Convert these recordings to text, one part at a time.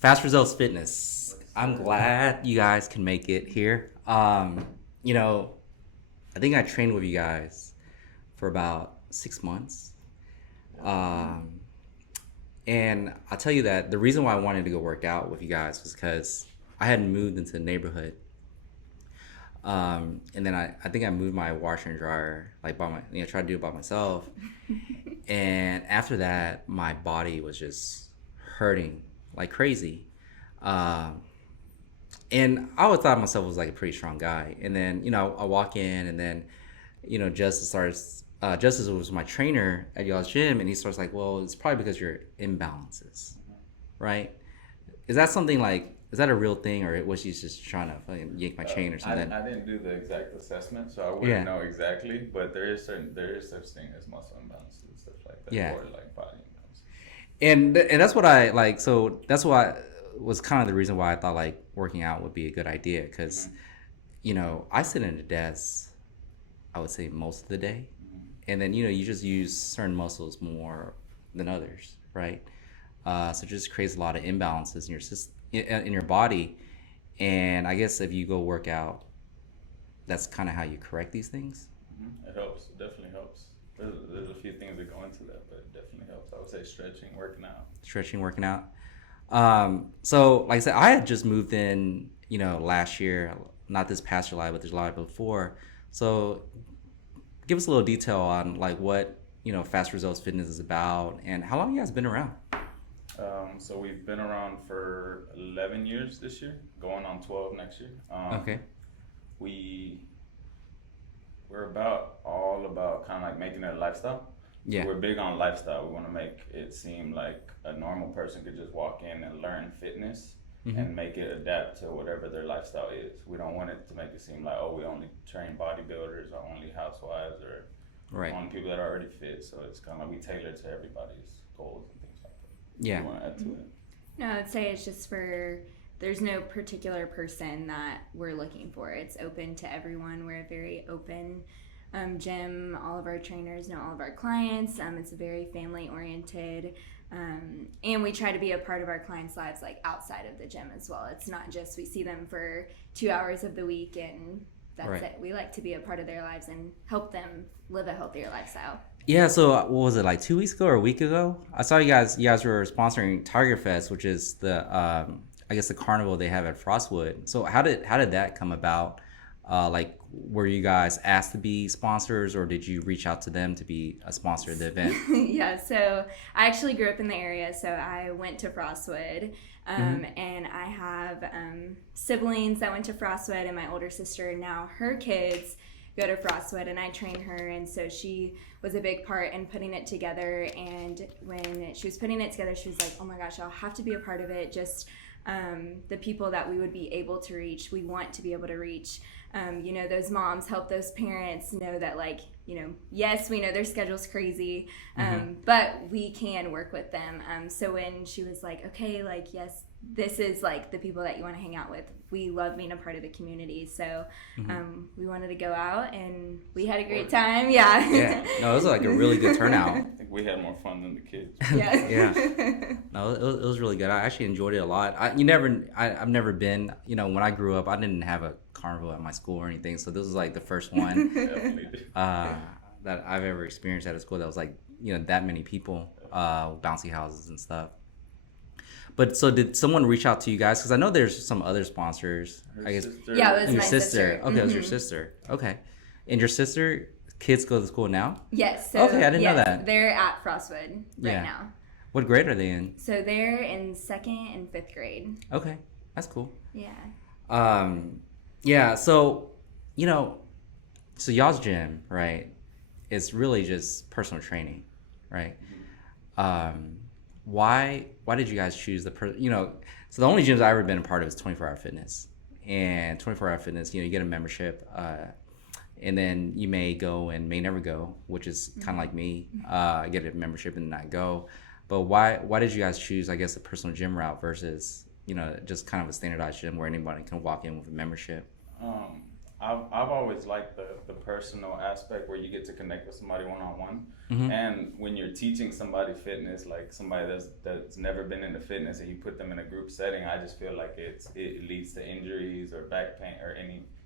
Fast Results Fitness. I'm glad you guys can make it here. You know, I think I trained with you guys for about 6 months. Um, and I'll tell you that the reason why I wanted to go work out with you guys was because I hadn't moved into the neighborhood. And then I think I moved my washer and dryer like by my, tried to do it by myself. And after that, my body was just hurting like crazy. Um, and I always thought myself was like a pretty strong guy. And then, I walk in and then, Justice was my trainer at y'all's gym, and he starts like, well, it's probably because your imbalances, right? Is that something like, is that a real thing, or was he just trying to fucking yank my chain or something? I didn't do the exact assessment, so I wouldn't know exactly. But there is such thing as muscle imbalance and stuff like that, or like body imbalance. And that's what I like. So that's why was kind of the reason why I thought like working out would be a good idea, because I sit in a desk, I would say most of the day, and then you just use certain muscles more than others, right? So it just creates a lot of imbalances in your system, in your body. And I guess if you go work out, that's kind of how you correct these things. It helps. It definitely helps. There's a few things that go into that, but it definitely helps. I would say stretching, working out. So like I said, I had just moved in, last year, not this past July, but the July before. So give us a little detail on like what, Fast Results Fitness is about, and how long you guys been around? So we've been around for 11 years this year, going on 12 next year. Okay. We're all about kind of like making it a lifestyle. Yeah. So we're big on lifestyle. We want to make it seem like a normal person could just walk in and learn fitness and make it adapt to whatever their lifestyle is. We don't want it to make it seem like, oh, we only train bodybuilders or only housewives or only people that are already fit. So it's kind of like we tailor to everybody's goals and things like that. Yeah. You want to add to it? No, I'd say it's just there's no particular person that we're looking for. It's open to everyone. We're a very open gym. All of our trainers know all of our clients. It's very family oriented. And we try to be a part of our clients' lives like outside of the gym as well. It's not just we see them for 2 hours of the week and that's it. We like to be a part of their lives and help them live a healthier lifestyle. Yeah, so what was it, like 2 weeks ago or a week ago? I saw you guys were sponsoring Tiger Fest, which is the I guess the carnival they have at Frostwood. So how did that come about? Like, were you guys asked to be sponsors, or did you reach out to them to be a sponsor of the event? Yeah, so I actually grew up in the area, so I went to Frostwood, and I have siblings that went to Frostwood, and my older sister, now her kids go to Frostwood, and I train her, and so she was a big part in putting it together. And when she was putting it together, she was like, oh my gosh, I'll have to be a part of it. Just the people that we would be able to reach, we want to be able to reach. Those moms, help those parents know that, like, yes, we know their schedule's crazy, but we can work with them. So when she was like, okay, like, yes, this is like the people that you want to hang out with. We love being a part of the community. So we wanted to go out, and we had a great time. Yeah. Yeah. No, it was like a really good turnout. I think we had more fun than the kids. Yeah. Yeah. No, it was really good. I actually enjoyed it a lot. I've never been, when I grew up, I didn't have a carnival at my school or anything. So this was like the first one that I've ever experienced at a school that was like, that many people, bouncy houses and stuff. But so did someone reach out to you guys? Because I know there's some other sponsors. I guess. Yeah, it was your my sister. Okay, it was your sister. Okay. And your sister, kids go to school now? Yes. So, okay, I didn't know that. They're at Frostwood right now. What grade are they in? So they're in 2nd and 5th grade. Okay, that's cool. Yeah. Yeah, so, so y'all's gym, right, it's really just personal training, right? Why did you guys choose so the only gyms I've ever been a part of is 24 Hour Fitness. And 24 Hour Fitness, you get a membership, and then you may go and may never go, which is kind of like me. I get a membership and not go. But why did you guys choose, I guess, a personal gym route versus, just kind of a standardized gym where anybody can walk in with a membership? I've always liked the personal aspect where you get to connect with somebody one-on-one. Mm-hmm. And when you're teaching somebody fitness, like somebody that's never been into fitness, and you put them in a group setting, I just feel like it leads to injuries or back pain or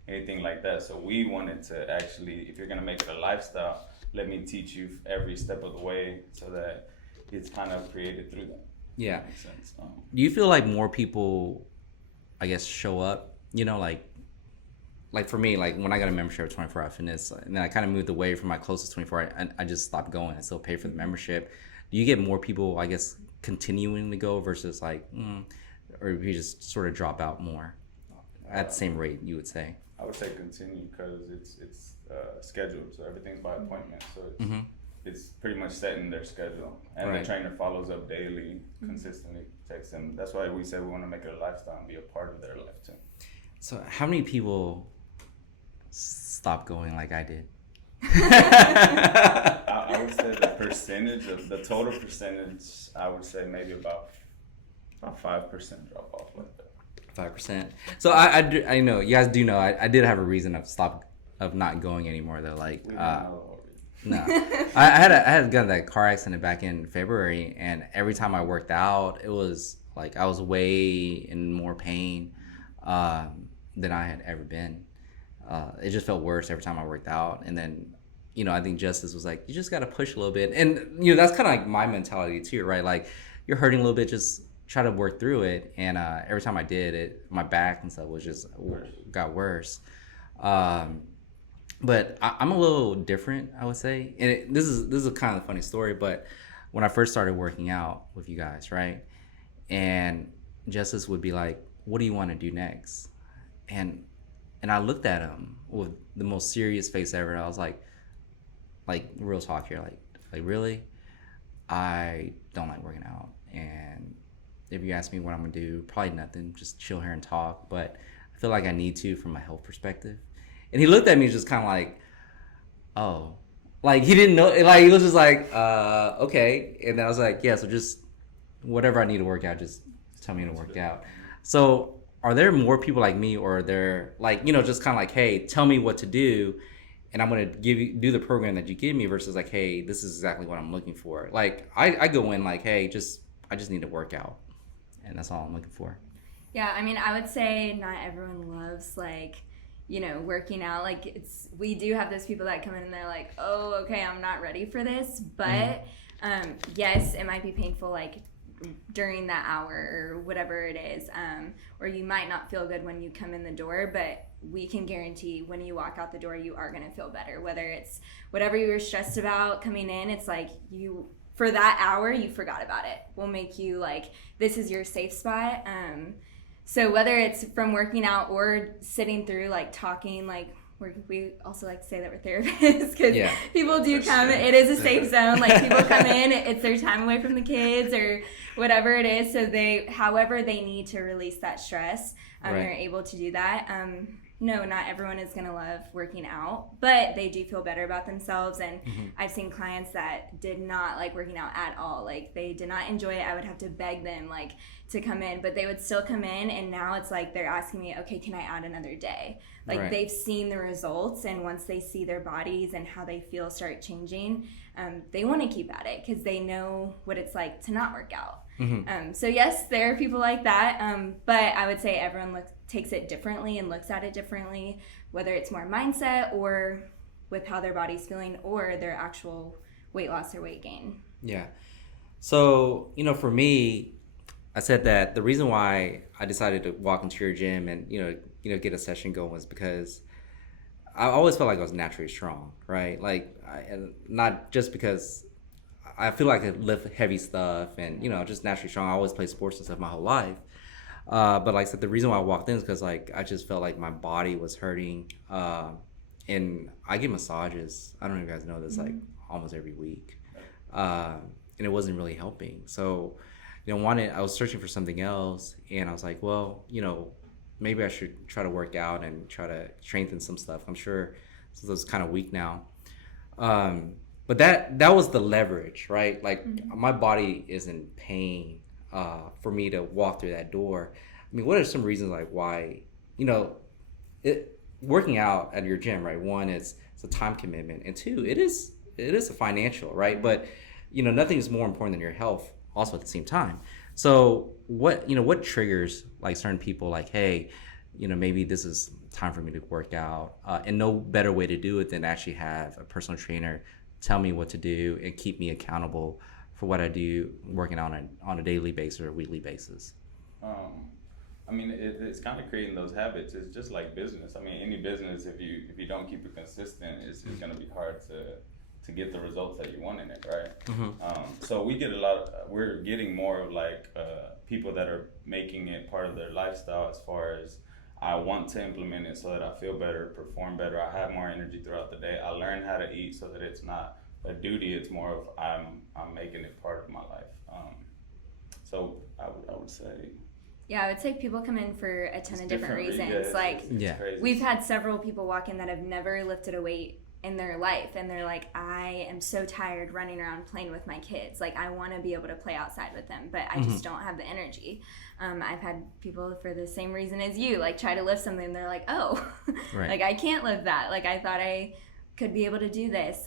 anything like that. So we wanted to actually, if you're gonna make it a lifestyle, let me teach you every step of the way so that it's kind of created through that. Yeah. That makes sense. Do you feel like more people, I guess, show up, you know, like for me, like when I got a membership at 24 Hour Fitness, and then I kind of moved away from my closest 24 hour, I just stopped going. I still pay for the membership. Do you get more people, I guess, continuing to go versus like, or you just sort of drop out more at the same rate, you would say? I would say continue because it's scheduled, so everything's by appointment. So it's pretty much set in their schedule, and the trainer follows up daily, consistently texts them. That's why we say we want to make it a lifestyle and be a part of their life too. So how many people stop going like I did? I would say the total percentage, I would say maybe about 5% drop off like that. 5%. So I know you guys do know I did have a reason of not going anymore though. Like no, I had gotten that car accident back in February, and every time I worked out, it was like I was way in more pain than I had ever been. It just felt worse every time I worked out, and then I think Justice was like, you just got to push a little bit, and that's kind of like my mentality too, right? Like you're hurting a little bit, just try to work through it, and every time I did it, my back and stuff was just got worse. But I'm a little different, I would say, and this is a kind of funny story, but when I first started working out with you guys, right, and Justice would be like, what do you want to do next? And I looked at him with the most serious face ever. I was like real talk here, like really, I don't like working out, and if you ask me what I'm gonna do, probably nothing, just chill here and talk. But I feel like I need to from a health perspective. And he looked at me just kind of like, oh, like he didn't know, like he was just like, okay. And then I was like, yeah, so just whatever I need to work out, just tell me to work out. So are there more people like me, or are there like, just kind of like, hey, tell me what to do, and I'm going to do the program that you give me, versus like, hey, this is exactly what I'm looking for. Like I go in like, hey, I just need to work out, and that's all I'm looking for. Yeah, I mean, I would say not everyone loves like, working out. Like we do have those people that come in and they're like, oh, okay, I'm not ready for this. But yes, it might be painful like during that hour or whatever it is, or you might not feel good when you come in the door, but we can guarantee when you walk out the door, you are going to feel better. Whether it's whatever you were stressed about coming in, it's like for that hour, you forgot about it. We'll make you like, this is your safe spot. So whether it's from working out or sitting through, like talking, like we also like to say that we're therapists, because people do come. It is a safe zone. Like people come in, it's their time away from the kids or whatever it is. So however they need to release that stress, they're able to do that. No, not everyone is going to love working out, but they do feel better about themselves. And I've seen clients that did not like working out at all. Like they did not enjoy it. I would have to beg them like to come in, but they would still come in. And now it's like they're asking me, okay, can I add another day? Like they've seen the results, and once they see their bodies and how they feel start changing, they want to keep at it because they know what it's like to not work out. So yes, there are people like that, but I would say everyone takes it differently and looks at it differently, whether it's more mindset or with how their body's feeling or their actual weight loss or weight gain. Yeah. So, for me, I said that the reason why I decided to walk into your gym and, get a session going was because I always felt like I was naturally strong, right? Like, not just because I feel like I lift heavy stuff and, just naturally strong. I always played sports and stuff my whole life. But like I said, the reason why I walked in is because like I just felt like my body was hurting. And I get massages, I don't know if you guys know this, like almost every week. And it wasn't really helping. So, I was searching for something else, and I was like, well, maybe I should try to work out and try to strengthen some stuff. I'm sure since I was kind of weak now. But that was the leverage, right? Like my body is in pain for me to walk through that door. I mean, what are some reasons like why, working out at your gym, right? One, it's a time commitment, and two, it is a financial, right? But nothing is more important than your health also at the same time. So what triggers like certain people like, hey, maybe this is time for me to work out, and no better way to do it than actually have a personal trainer tell me what to do and keep me accountable for what I do working out on a daily basis or a weekly basis. I mean, it's kind of creating those habits. It's just like business. I mean, any business, if you don't keep it consistent, it's going to be hard to get the results that you want in it, right? So we get we're getting more of like people that are making it part of their lifestyle, as far as I want to implement it so that I feel better, perform better, I have more energy throughout the day. I learn how to eat so that it's not a duty, it's more of I'm making it part of my life. So I would say. Yeah, I would say people come in for a ton of different reasons. It's crazy. We've had several people walk in that have never lifted a weight in their life, and they're like, I am so tired running around playing with my kids. Like, I want to be able to play outside with them, but I just don't have the energy. I've had people for the same reason as you, like, try to lift something, and they're like, oh, right. Like, I can't lift that. Like, I thought I could be able to do this.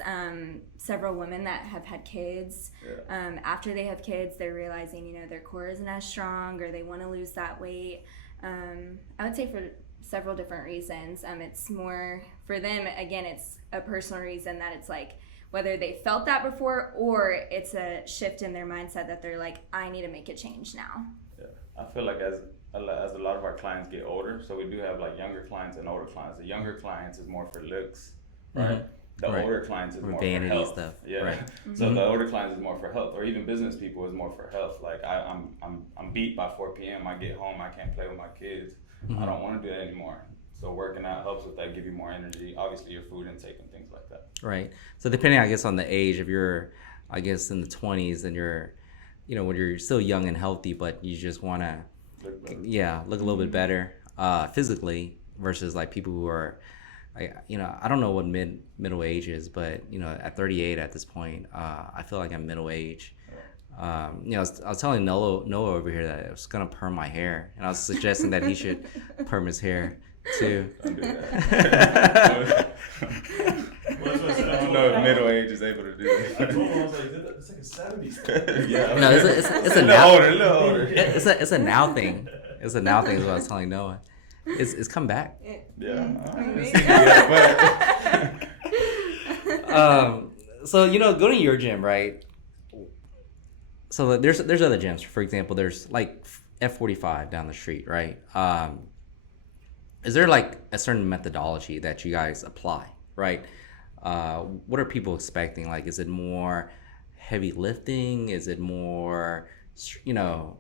Several women that have had kids, after they have kids, they're realizing, their core isn't as strong, or they want to lose that weight. I would say for several different reasons. It's more for them, again, it's a personal reason that it's like whether they felt that before, or it's a shift in their mindset that they're like, I need to make a change now. Yeah, I feel like as a lot of our clients get older, so we do have like younger clients and older clients. The younger clients is more for looks, right? The older clients is more vanity for health stuff. Yeah. Right. So the older clients is more for health, or even business people is more for health. Like I'm beat by 4 p.m. I get home, I can't play with my kids. I don't want to do that anymore. So working out helps with that, give you more energy. Obviously your food intake and things like that. Right. So depending, I guess, on the age, if you're, I guess, in the 20s, then you're, when you're still young and healthy, but you just want to, look a little bit better physically, versus like people who are, I don't know what middle age is, but at 38 at this point, I feel like I'm middle age. I was telling Noah over here that I was gonna perm my hair, and I was suggesting that he should perm his hair too. Don't do that. I don't know if middle age is able to do that. I told him, I was like, it's like a 70s thing. Yeah. No, it's a now. A little older. It's a now thing. It's a now thing. Is what I was telling Noah. It's come back. Yeah. So go to your gym, right? So there's other gyms. For example, there's like F45 down the street, right? Is there like a certain methodology that you guys apply, right? What are people expecting? Like, is it more heavy lifting? Is it more,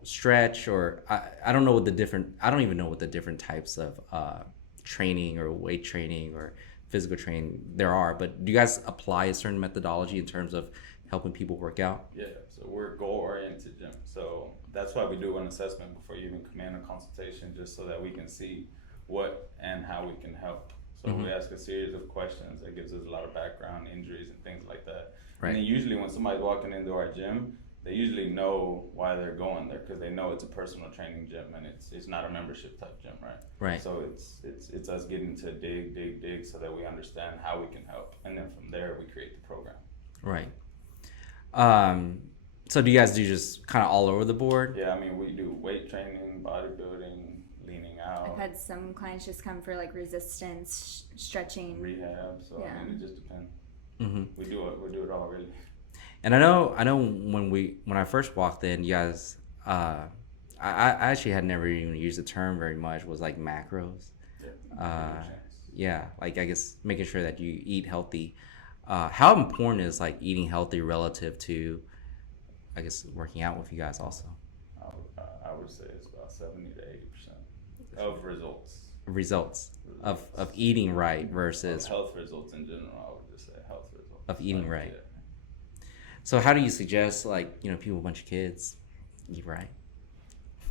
stretch? Or I don't know what I don't even know what the different types of training or weight training or physical training there are. But do you guys apply a certain methodology in terms of helping people work out? Yeah, so we're a goal-oriented gym. So that's why we do an assessment before you even come in, a consultation, just so that we can see what and how we can help. So we ask a series of questions that gives us a lot of background, injuries, and things like that. Right. And then usually when somebody's walking into our gym, they usually know why they're going there, because they know it's a personal training gym and it's not a membership type gym, right? Right. So it's us getting to dig so that we understand how we can help, and then from there we create the program. Right. So do you guys do just kind of all over the board? Yeah, I mean, we do weight training, bodybuilding, leaning out. I've had some clients just come for like resistance, stretching, rehab. So yeah. I mean, it just depends. Mm-hmm. We do it all really. And I know when I first walked in, you guys, I actually had never even used the term very much. Was like macros. Yeah, like I guess making sure that you eat healthy. How important is like eating healthy relative to, I guess, working out with you guys also? I would say it's about 70 to 80% of results of eating right versus of health results in general. I would just say health results of eating right. Yeah. So how do you suggest, like, people with a bunch of kids eat right?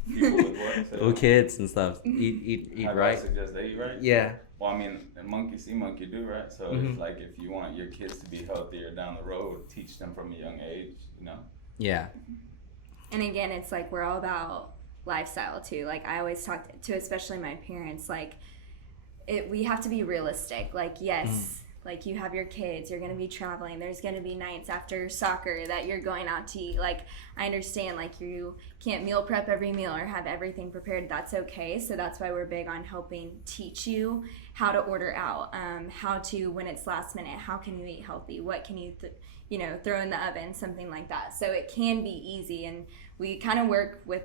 People with what? With kids and stuff eat how right. I suggest they eat right. Yeah. Well, I mean, monkey see, monkey do, right? So it's like if you want your kids to be healthier down the road, teach them from a young age, Yeah. And again, it's like we're all about lifestyle too. Like I always talk to, especially my parents, like we have to be realistic. Like, yes, like you have your kids, you're going to be traveling. There's going to be nights after soccer that you're going out to eat. Like, I understand, like, you can't meal prep every meal or have everything prepared. That's okay. So that's why we're big on helping teach you how to order out, how to, when it's last minute, how can you eat healthy? What can you, throw in the oven, something like that. So it can be easy. And we kind of work with,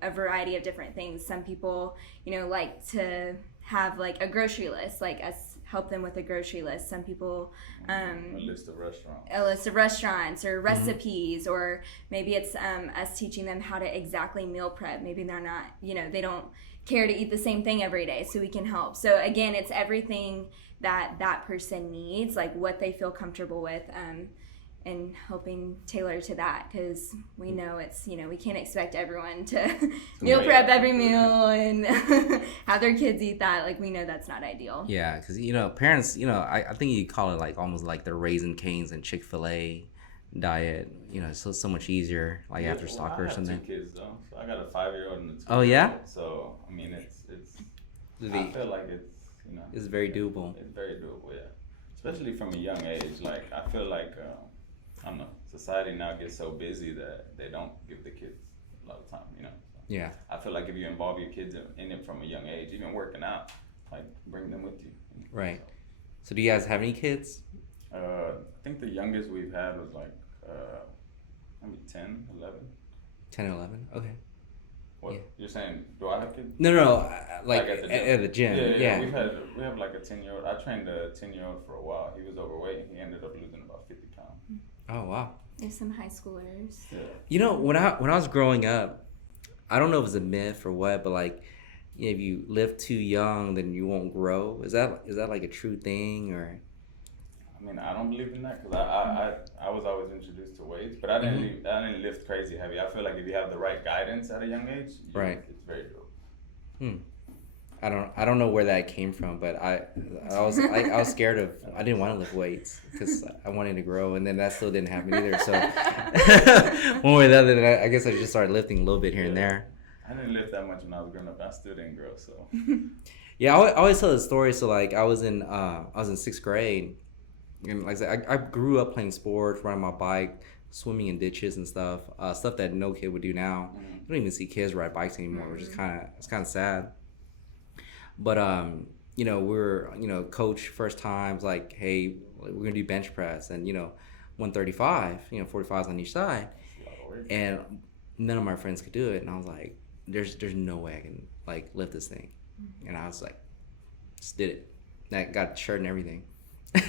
a variety of different things. Some people, like to have like a grocery list, like us help them with a grocery list. Some people a list of restaurants or recipes, or maybe it's us teaching them how to exactly meal prep. Maybe they're not, they don't care to eat the same thing every day, so we can help. So again, it's everything that person needs, like what they feel comfortable with, and helping tailor to that, because we know it's, we can't expect everyone to meal prep every meal and have their kids eat that. Like, we know that's not ideal. Yeah, because, parents, I think you call it like almost like the Raising Cane's and Chick-fil-A diet. So much easier, like after soccer or something. I have 2 kids, though. So I got a 5-year-old and a 2-year-old. Oh, yeah? So, I mean, it's I feel like it's, it's very doable. It's very doable, yeah. Especially from a young age. Like, I feel like, I don't know, society now gets so busy that they don't give the kids a lot of time, So yeah. I feel like if you involve your kids in it from a young age, even working out, like, bring them with you. Right. So do you guys have any kids? I think the youngest we've had was like maybe 10, 11. 10 or 11? Okay. What? Yeah. You're saying, do I have kids? No, like at the gym. Yeah. We have like a 10-year-old. I trained a 10-year-old for a while. He was overweight. He ended up losing about 50 pounds. Oh, wow. There's some high schoolers. Yeah. When I was growing up, I don't know if it's a myth or what, but like, if you live too young, then you won't grow. Is that like a true thing, or? I mean, I don't believe in that, because I was always introduced to weights, but I didn't lift crazy heavy. I feel like if you have the right guidance at a young age, right, it's very dope. I don't know where that came from, but I was scared of, I didn't want to lift weights because I wanted to grow, and then that still didn't happen either. So one way or the other, I guess I just started lifting a little bit here and there. I didn't lift that much when I was growing up. I still didn't grow, so. Yeah, I always tell the story. So like I was in 6th grade, and like I said, I grew up playing sports, riding my bike, swimming in ditches and stuff that no kid would do now. You don't even see kids ride bikes anymore, which is kind of sad. But we're coach first times, like, hey, we're gonna do bench press, and 135, 45s on each side, and none of my friends could do it, and I was like, there's no way I can like lift this thing, and I was like, just did it. I got a shirt and everything. The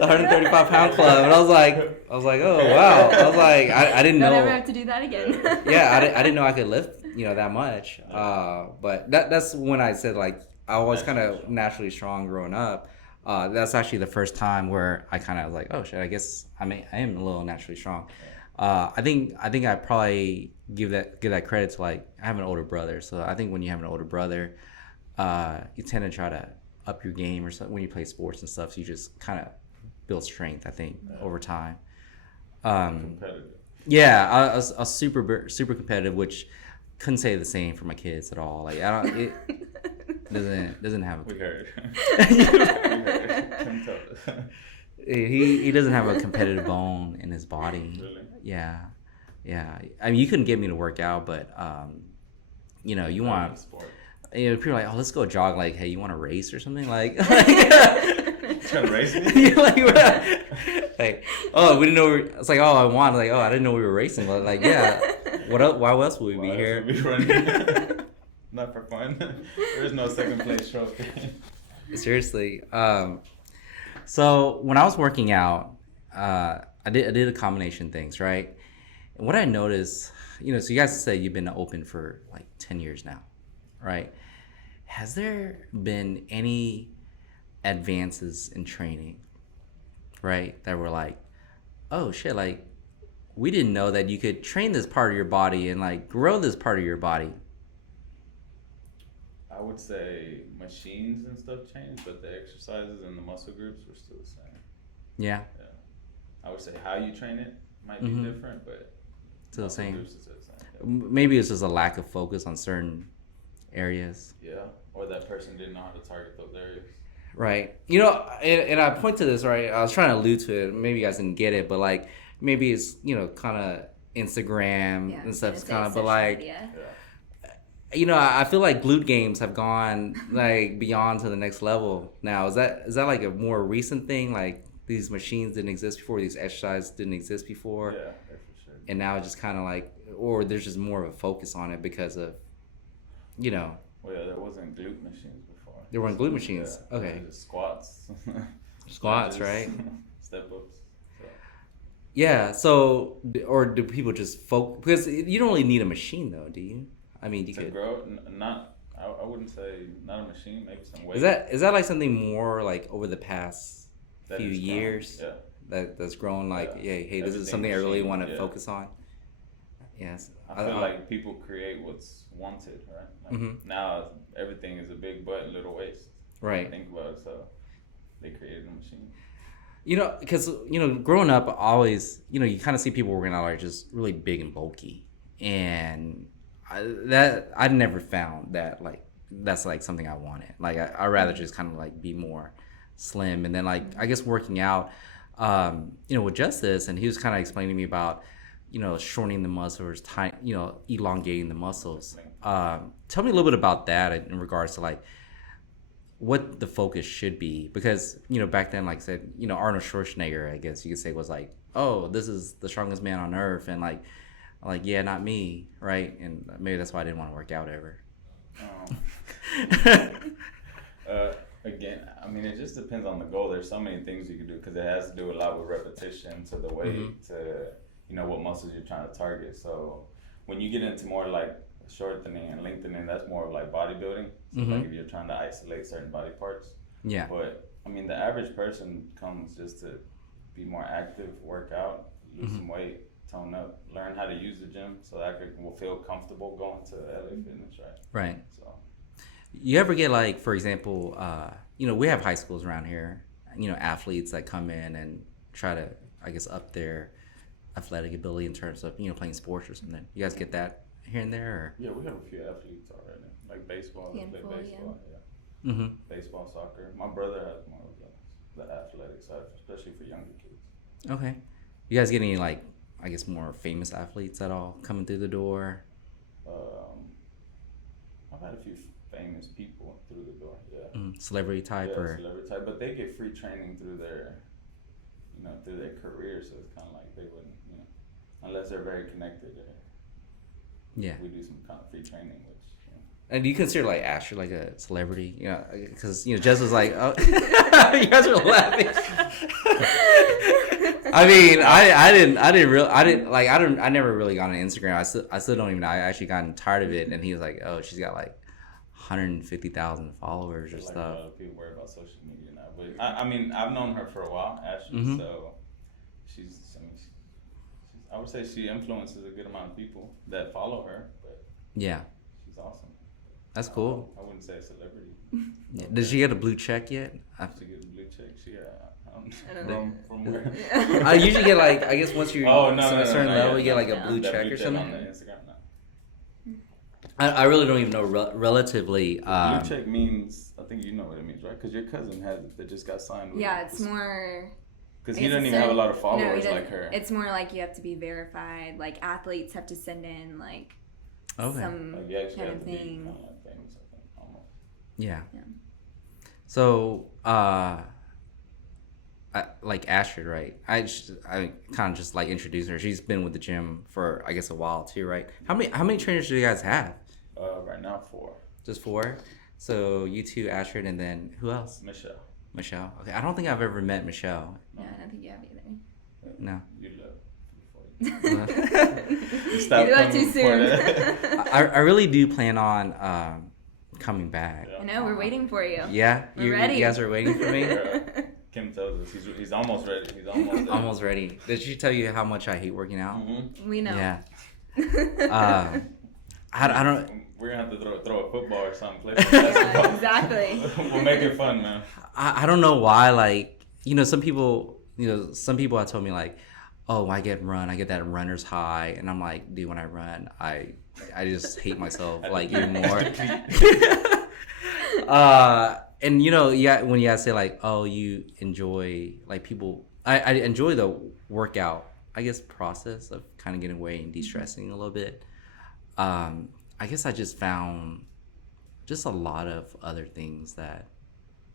135-pound club, and I was like, oh wow. I was like, I didn't know. Don't ever have to do that again. Yeah, I didn't know I could lift, that much. But that's when I said, like, I was kind of naturally strong growing up. That's actually the first time where I kind of was like, oh shit, I guess I am a little naturally strong. I think I probably give that credit to, like, I have an older brother, so I think when you have an older brother, you tend to try to up your game or something when you play sports and stuff. So you just kind of build strength, I think, over time. Competitive. Yeah, I was super competitive, which couldn't say the same for my kids at all. Like, I don't. It doesn't have a. We heard. He doesn't have a competitive bone in his body. Really? Yeah. I mean, you couldn't get me to work out, but you want. People are like, oh, let's go jog. Like, hey, you want to race or something? Like, trying to race me? like, oh, we didn't know. It's like, oh, I want. Like, oh, I didn't know we were racing. But like, yeah, what else? Why else would we be here? Not for fun. There is no second place trophy. Seriously. So when I was working out, I did a combination of things, right? And what I noticed, so you guys say you've been open for like 10 years now, right? Has there been any advances in training, right, that were like, oh shit, like, we didn't know that you could train this part of your body and like grow this part of your body? I would say machines and stuff changed, but the exercises and the muscle groups were still the same. Yeah. I would say how you train it might be different, but still the same. Groups is still the same. Maybe it's just a lack of focus on certain areas. Yeah, or that person didn't know how to target those areas. Right. You know, and I point to this, right? I was trying to allude to it. Maybe you guys didn't get it, but like maybe it's, you know, kind of Instagram and stuff. It's kind of, but like, Yeah. you know, I feel like glute games have gone like beyond to the next level now. Is that like a more recent thing? Like these machines didn't exist before, these exercises didn't exist before. Yeah, for sure. And now it's just kind of like, or there's just more of a focus on it because of, you know. Well, yeah, there wasn't glute machines before. There weren't glute machines. Yeah, okay. Just squats. Squats, right? Step ups. So. Yeah. So, or do people just focus? Because you don't really need a machine, though, do you? I mean, you to could. Grow, not. I wouldn't say not a machine. Maybe some weight. Is that like something more like over the past that few years? Yeah. That's grown like, yeah. Hey, this is Everything something I really machine, want to focus on. Yes. I feel like people create what's wanted, right? Like now everything is a big butt and little waist. Right. Think about it. So they created a machine. You know, because, you know, growing up, always, you know, you kind of see people working out like just really big and bulky. And I never found that, like, that's like something I wanted. Like, I'd rather just kind of like be more slim. And then, like, I guess working out, you know, with Justice, and he was kind of explaining to me about, you know, shortening the muscles, you know, elongating the muscles. Tell me a little bit about that in regards to like what the focus should be, because, you know, back then, like I said, you know, Arnold Schwarzenegger, I guess you could say, was like, oh, this is the strongest man on earth, and like yeah, not me, right? And maybe that's why I didn't want to work out ever. Again, I mean, it just depends on the goal. There's so many things you can do because it has to do a lot with repetition, to the weight, to, you know, what muscles you're trying to target. So when you get into more like shortening and lengthening, that's more of like bodybuilding. So like if you're trying to isolate certain body parts. Yeah. But I mean, the average person comes just to be more active, work out, lose some weight, tone up, learn how to use the gym so that I will feel comfortable going to LA Fitness, right? Right. So. You ever get like, for example, you know, we have high schools around here, you know, athletes that come in and try to, I guess, up their athletic ability in terms of, you know, playing sports or something. You guys get that here and there? Or? Yeah, we have a few athletes already. Like baseball, they play baseball, yeah. Baseball, soccer. My brother has more of the athletic side, especially for younger kids. Okay. You guys get any, like, I guess, more famous athletes at all coming through the door? I've had a few famous people through the door, celebrity type, or celebrity type, but they get free training through their, you know, through their career. So it's kind of like they wouldn't, you know, unless they're very connected. We do some kind of free training, which. You know. And do you consider like Asher like a celebrity? You know, because, you know, Jess was like, oh, you guys were laughing. I mean, I never really got on Instagram. I still don't even know. I actually gotten tired of it, and he was like, oh, she's got like 150,000 followers or stuff. A lot of people worry about social media now, but I mean, I've known her for a while, Ashley. So I would say she influences a good amount of people that follow her. But she's awesome. That's cool. I wouldn't say a celebrity. Yeah. Did she get a blue check yet? Did she get a blue check? I don't know. From where? I usually get like, I guess once you're a certain level, you get like a blue check or something. On the Instagram, no. I really don't even know relatively. Blue check means, I think you know what it means, right? Because your cousin has it that just got signed with. Yeah, it's more. Because he doesn't even have a lot of followers like her. It's more like you have to be verified. Like athletes have to send in like some like you actually kind have of to be thing. kind of like famous, I think, almost. Yeah. So, like Astrid, right? I kind of just like introduced her. She's been with the gym for, I guess, a while too, right? How many trainers do you guys have? Right now 4. Just 4. So you two, Astrid, and then who else? Michelle. Okay, I don't think I've ever met Michelle. No, I don't think you have either. No. You left before you left too soon. I really do plan on coming back. I know, we're waiting for you. Yeah, we're ready. You guys are waiting for me. Kim tells us he's almost ready. He's almost ready. Did she tell you how much I hate working out? Mm-hmm. We know. Yeah. I don't. We're gonna have to throw a football or something. Yeah, exactly. We'll make it fun, man. I don't know why. Like, you know, some people have told me like, oh, I get that runner's high, and I'm like, dude, when I run, I just hate myself like even more. And yeah, when you guys say like, oh, you enjoy like people, I enjoy the workout, I guess, process of kind of getting away and de-stressing a little bit. I guess I just found just a lot of other things that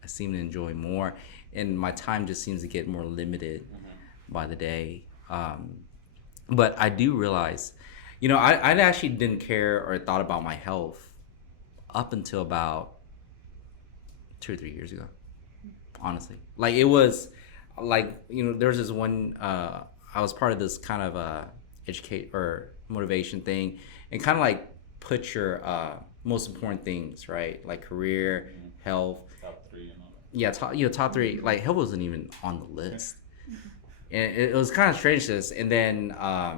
I seem to enjoy more, and my time just seems to get more limited by the day. But I do realize, I actually didn't care or thought about my health up until about 2 or 3 years ago, honestly. Like, it was like, there's this one, I was part of this kind of educate or motivation thing, and kind of like put your most important things, right? Like career, health. Top 3 and all that. Yeah, top 3. Like, health wasn't even on the list. And it was kind of strange this. And then I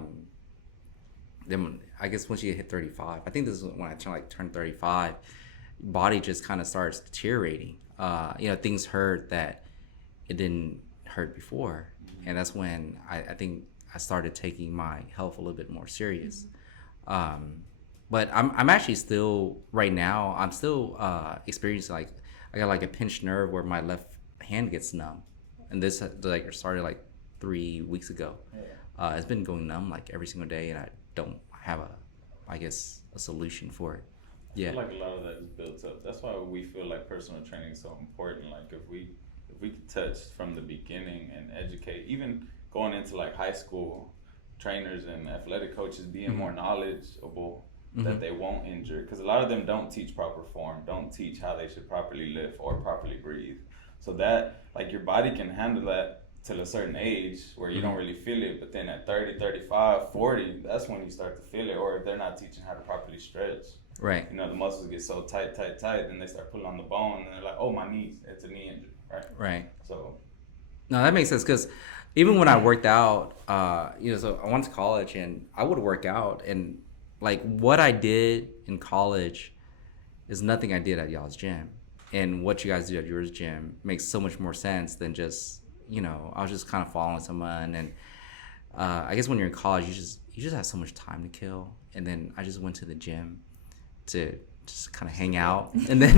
guess once you hit 35, I think this is when I turned 35, body just kind of starts deteriorating. Things hurt that it didn't hurt before. And that's when I think I started taking my health a little bit more serious. But I'm actually still, right now, I'm still experiencing, like, I got like a pinched nerve where my left hand gets numb. And this like started like 3 weeks ago. It's been going numb like every single day, and I don't have a solution for it. Yeah. I feel like a lot of that is built up. That's why we feel like personal training is so important. Like, if we could touch from the beginning and educate, even going into like high school, trainers and athletic coaches being more knowledgeable that they won't injure, because a lot of them don't teach proper form, don't teach how they should properly lift or properly breathe. So that, like, your body can handle that till a certain age where you don't really feel it, but then at 30, 35, 40, that's when you start to feel it. Or if they're not teaching how to properly stretch, right? The muscles get so tight, and they start pulling on the bone, and they're like, oh, my knees, it's a knee injury, right? So no, that makes sense, because even when I worked out, so I went to college and I would work out, and like what I did in college is nothing I did at y'all's gym, and what you guys do at yours gym makes so much more sense than just, I was just kind of following someone. And I guess when you're in college, you just have so much time to kill, and then I just went to the gym to just kind of hang out, and then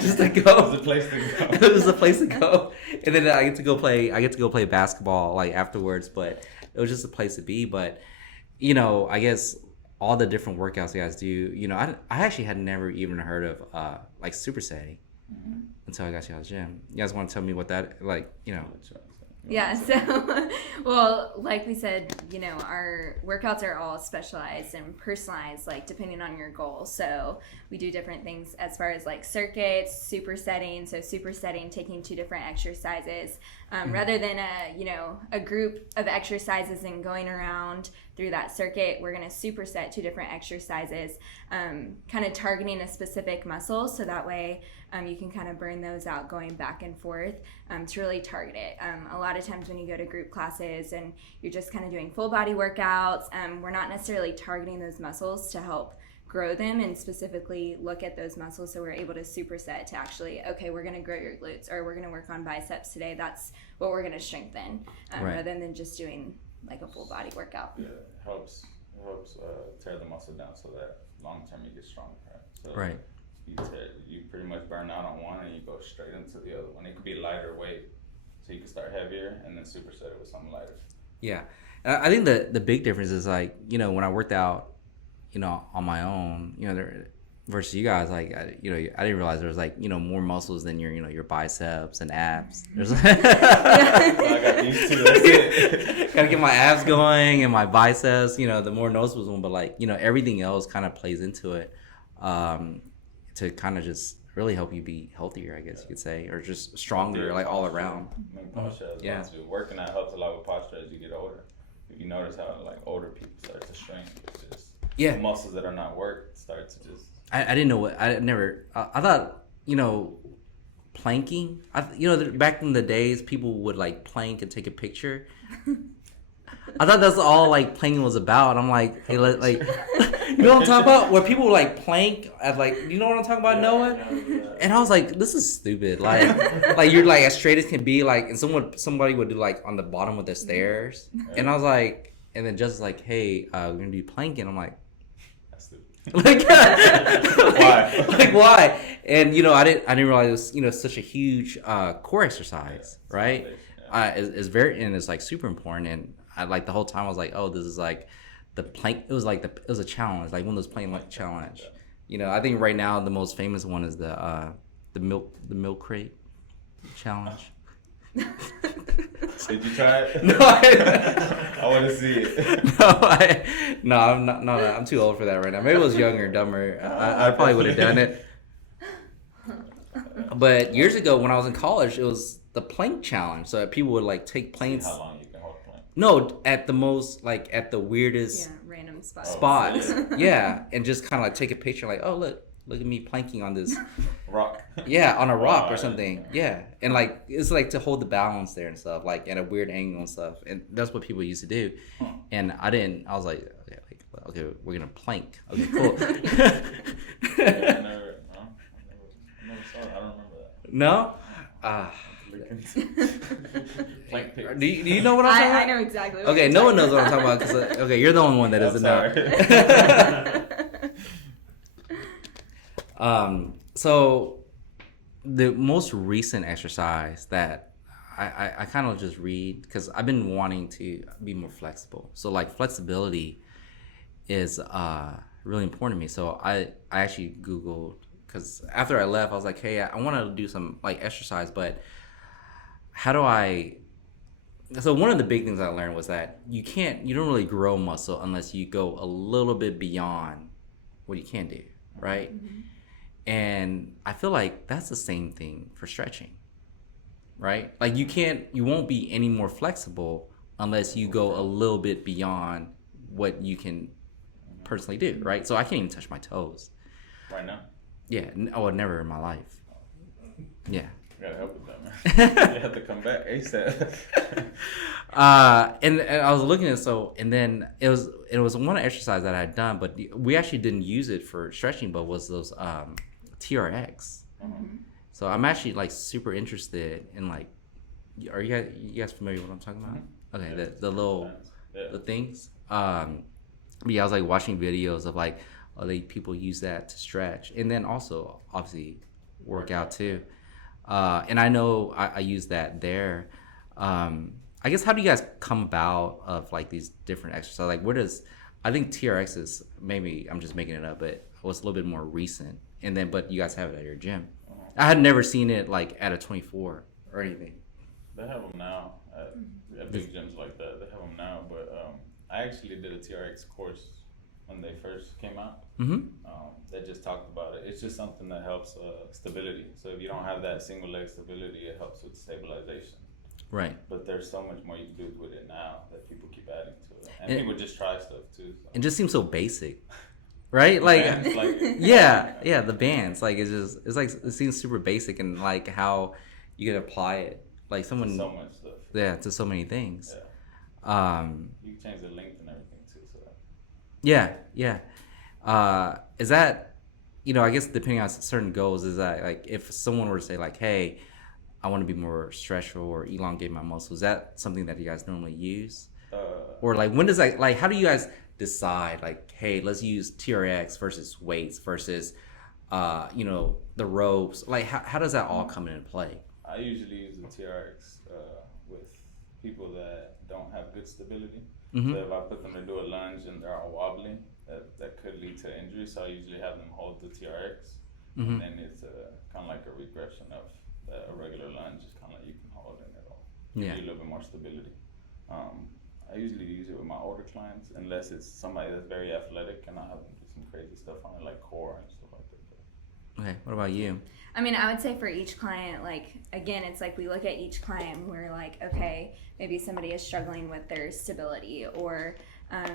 just to go. It was a place to go. It was a place to go, and then I get to go play basketball like afterwards. But it was just a place to be. But I guess all the different workouts you guys do, I actually had never even heard of like supersetting until I got to y'all's gym. You guys want to tell me what that Yeah, so, well, like we said, our workouts are all specialized and personalized, like, depending on your goal. So we do different things as far as, like, circuits, supersetting. So supersetting, taking 2 different exercises, rather than a group of exercises and going around through that circuit. We're going to superset 2 different exercises, kind of targeting a specific muscle, so that way you can kind of burn those out going back and forth to really target it. A lot of times when you go to group classes and you're just kind of doing full body workouts, we're not necessarily targeting those muscles to help grow them and specifically look at those muscles, so we're able to superset to actually, okay, we're going to grow your glutes, or we're going to work on biceps today. That's what we're going to strengthen, rather than just doing like a full body workout. Yeah, it helps tear the muscle down so that long term you get stronger, right? So right. You pretty much burn out on one and you go straight into the other one. It could be lighter weight, so you can start heavier and then superset it with something lighter. Yeah, I think the big difference is, like, when I worked out, on my own, versus you guys, like, I didn't realize there was, like, more muscles than your biceps and abs. There's I got these 2. That's it. Gotta get my abs going and my biceps. The more noticeable one, but like, everything else kind of plays into it, to kind of just really help you be healthier, I guess you could say, or just stronger, like all around. Posture as well too. Working out helps a lot with posture as you get older. If you notice how, like, older people start to shrink, it's just the muscles that are not worked start to just. I didn't know what I thought, planking. Back in the days, people would like plank and take a picture. I thought that's all like planking was about. I'm like, hey, You know what I'm talking about? Where people would like plank at like, you know what I'm talking about, Noah? And I was like, this is stupid. Like you're like as straight as can be, like, and somebody would do like on the bottom of the stairs, and I was like, and then just like, hey, we're gonna do planking. I'm like, That's stupid. why? Like why? And I didn't realize it was such a huge core exercise, right? It's very, and it's like super important. And I like the whole time I was like, oh, this is like the plank. It was a challenge, like one of those plank like challenge. I think right now the most famous one is the milk crate challenge. Did you try it? No, I want to see it. No, I'm not. I'm too old for that right now. Maybe I was younger, dumber. I probably would have done it. But years ago, when I was in college, it was the plank challenge. So people would like take planks. See how long you can hold a plank? No, at the most, like at the weirdest random spots. Yeah, and just kind of like take a picture, like, oh look at me planking on this rock. Yeah, on a rock or something. Yeah, and like it's like to hold the balance there and stuff, like at a weird angle and stuff. And that's what people used to do. And I was like, okay, we're gonna plank. Okay, cool. I never saw it. I don't remember that. No. Plank pics. Do you know what I'm talking about? I know exactly what Okay, you're no one talking knows what I'm talking about. Okay, you're the only one that doesn't know. So the most recent exercise that I kind of just read, because I've been wanting to be more flexible. So like flexibility is really important to me. So I actually Googled, because after I left, I was like, hey, I want to do some like exercise, but how do I? So one of the big things I learned was that you don't really grow muscle unless you go a little bit beyond what you can do, right? Mm-hmm. And I feel like that's the same thing for stretching, right? Like you won't be any more flexible unless you go a little bit beyond what you can personally do, right? So I can't even touch my toes. Right now? Yeah, never in my life. Yeah. You gotta help with that, man. You have to come back ASAP. And I was looking at and then it was one exercise that I had done, but we actually didn't use it for stretching, but was those TRX. Mm-hmm. So I'm actually like super interested in like, are you guys familiar with what I'm talking about? Mm-hmm. Okay, yeah. the little the things. But yeah, I was like watching videos of like people use that to stretch, and then also obviously work out too. And I know I use that there. I guess how do you guys come about of like these different exercises? Like I think TRX is, maybe I'm just making it up, but it was a little bit more recent. And then, but you guys have it at your gym. I had never seen it like at a 24 or anything. They have them now at big gyms like that. They have them now, but I actually did a TRX course when they first came out. Mm-hmm. They just talked about it. It's just something that helps stability. So if you don't have that single leg stability, it helps with stabilization. Right. But there's so much more you can do with it now that people keep adding to it. And people just try stuff too. So. It just seems so basic. Right? Like, yeah, the bands. Like it seems super basic, and like how you can apply it. Like someone, so much stuff. Yeah, to so many things. Yeah. You can change the length and everything too. So. Yeah. Is that, I guess depending on certain goals, is that like if someone were to say like, hey, I want to be more stretchful or elongate my muscles, is that something that you guys normally use? Or like when does that, like how do you guys decide like, hey, let's use TRX versus weights versus the ropes? Like how does that all come into play? I usually use the TRX with people that don't have good stability. Mm-hmm. So if I put them to do a lunge and they're all wobbly, that could lead to injury. So I usually have them hold the TRX, mm-hmm. and then it's kind of like a regression of a regular lunge. It's kind of like you can hold it at all. Yeah. Give you a little bit more stability. I usually use it with my older clients, unless it's somebody that's very athletic, and I have them do some crazy stuff on it, like core and stuff like that. Okay, what about you? I mean, I would say for each client, like, again, it's like we look at each client and we're like, okay, maybe somebody is struggling with their stability, or,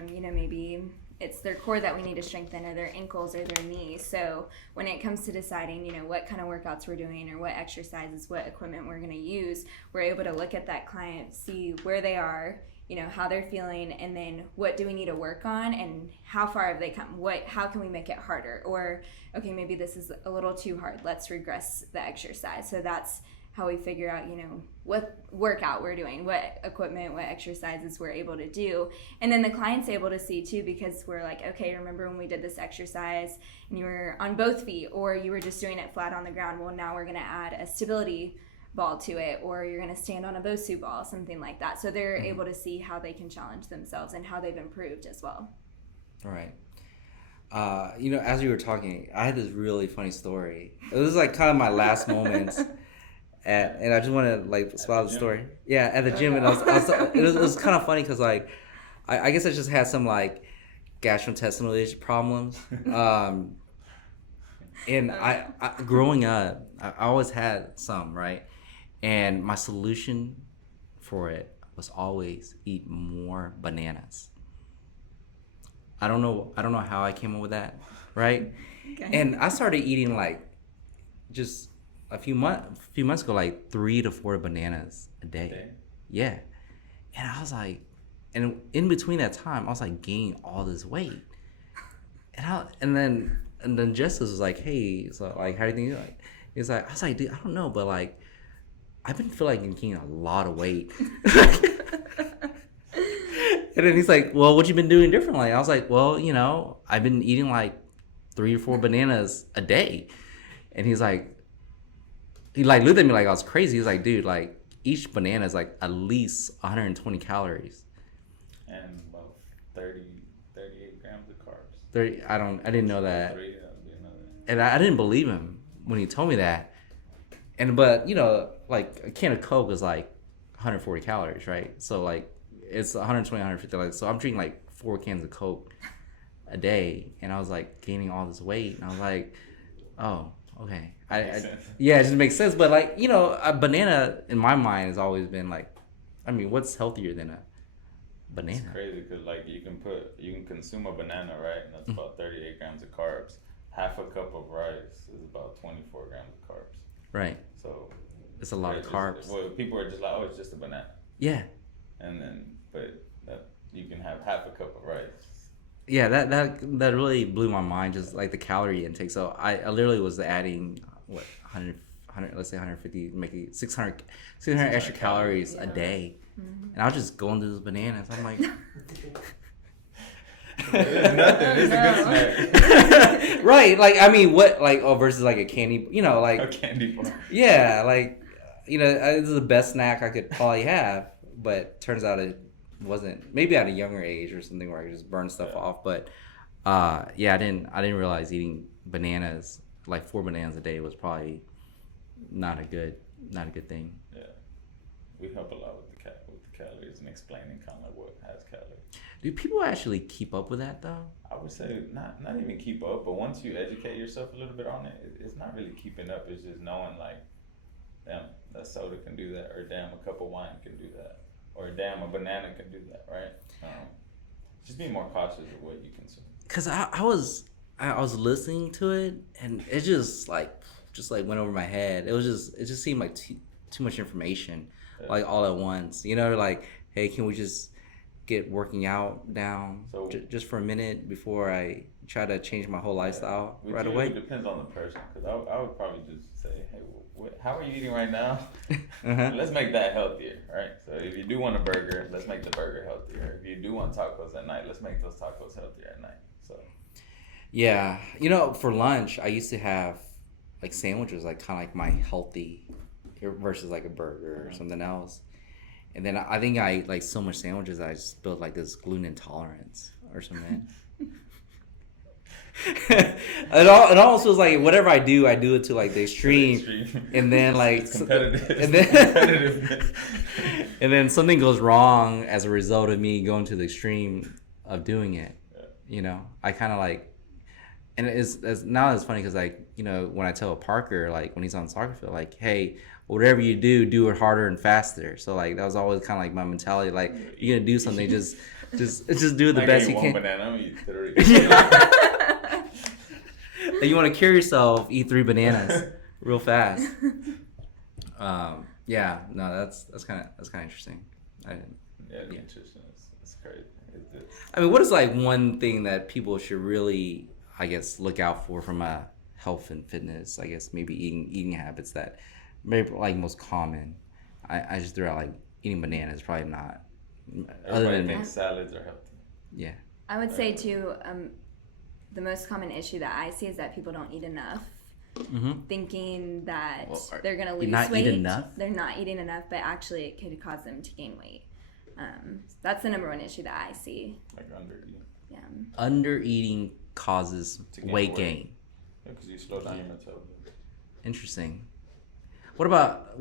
maybe it's their core that we need to strengthen, or their ankles or their knees. So when it comes to deciding, what kind of workouts we're doing or what exercises, what equipment we're going to use, we're able to look at that client, see where they are, how they're feeling, and then what do we need to work on, and how far have they come? How can we make it harder? Or, okay, maybe this is a little too hard. Let's regress the exercise. So that's how we figure out, what workout we're doing, what equipment, what exercises we're able to do. And then the client's able to see too, because we're like, okay, remember when we did this exercise and you were on both feet, or you were just doing it flat on the ground? Well, now we're going to add a stability ball to it, or you're going to stand on a Bosu ball, something like that. So they're able to see how they can challenge themselves and how they've improved as well. All right. As you were talking, I had this really funny story. It was like kind of my last moments. And I just want to like spell the story. Yeah, at the gym, and it was kind of funny because like I guess I just had some like gastrointestinal problems. And I growing up, I always had some, right? And my solution for it was always eat more bananas. I don't know how I came up with that, right? Okay. And I started eating like just a few months ago, like 3 to 4 bananas a day. Yeah. And I was like, and in between that time, I was like gaining all this weight. And then Justice was like, hey, so like, how do you think? He's like, I was like, dude, I don't know, but like, I've been feeling like gaining a lot of weight. And then he's like, well, what you been doing differently? I was like, well, I've been eating like 3 or 4 bananas a day. And he like looked at me like I was crazy. He's like, dude, like each banana is like at least 120 calories. And about 38 grams of carbs. 30, I didn't know that. And I didn't believe him when he told me that. But like a can of Coke is like 140 calories, right? So like it's 120, 150. Like, so I'm drinking like 4 cans of Coke a day, and I was like gaining all this weight, and I was like, oh, okay. Yeah, it just makes sense. But like, a banana in my mind has always been like, I mean, what's healthier than a banana? It's crazy because like you can consume a banana, right? And that's about 38 grams of carbs. Half a cup of rice is about 24 grams of carbs. Right. So it's a lot of carbs. Well, people are just like, oh, it's just a banana. Yeah. And then, but you can have half a cup of rice. Yeah, that really blew my mind, just like the calorie intake. So I literally was adding 100, let's say 150, making 600 extra calories a day. Mm-hmm. And I was just going through those bananas. I'm like, it's nothing. It's a good snack. Right. Like, I mean, what, like, versus like a candy, like a candy bar. Yeah. Like, this is the best snack I could probably have, but turns out it wasn't. Maybe at a younger age or something where I could just burn stuff off. But I didn't realize eating bananas, like 4 bananas a day, was probably not a good thing. Yeah, we help a lot with the calories and explaining kind of like what has calories. Do people actually keep up with that though? I would say not even keep up, but once you educate yourself a little bit on it, it's not really keeping up. It's just knowing like, damn, that soda can do that, or damn, a cup of wine can do that, or damn, a banana can do that, right? Just be more cautious of what you consume. Cause I was listening to it, and it just like went over my head. It just seemed like too much information, like all at once. Like, hey, can we just get working out down just for a minute before I try to change my whole lifestyle right away? It depends on the person, because I would probably just say, hey, how are you eating right now? Uh-huh. Let's make that healthier, right? So if you do want a burger, let's make the burger healthier. If you do want tacos at night, let's make those tacos healthier at night. So yeah, for lunch I used to have like sandwiches, like kind of like my healthy versus like a burger or something else. And then I think I like so much sandwiches that I just built like this gluten intolerance or something. It almost feels like whatever I do it to like the extreme. And then like it's competitive. And then something goes wrong as a result of me going to the extreme of doing it. Yeah. I kind of like, and it's funny because like, when I tell Parker, like when he's on the soccer field, like, hey, whatever you do it harder and faster. So like that was always kind of like my mentality. Like, you're gonna do something, just do it the best you can. Banana, I'm eat 3. Like, you want to cure yourself, eat 3 bananas real fast. Yeah, no, that's kind of interesting. Interesting. crazy. I mean, what is like one thing that people should really, I guess, look out for from a health and fitness? I guess maybe eating habits that maybe like most common. I just threw out like eating bananas. Probably not. Everybody thinks salads are healthy. Yeah. I would say too, the most common issue that I see is that people don't eat enough. Thinking that they're gonna lose weight. They're not eating enough, but actually it could cause them to gain weight. That's the number one issue that I see. Like undereating. Yeah. Undereating causes weight gain. Yeah, because you slow down your metabolism. Interesting. What about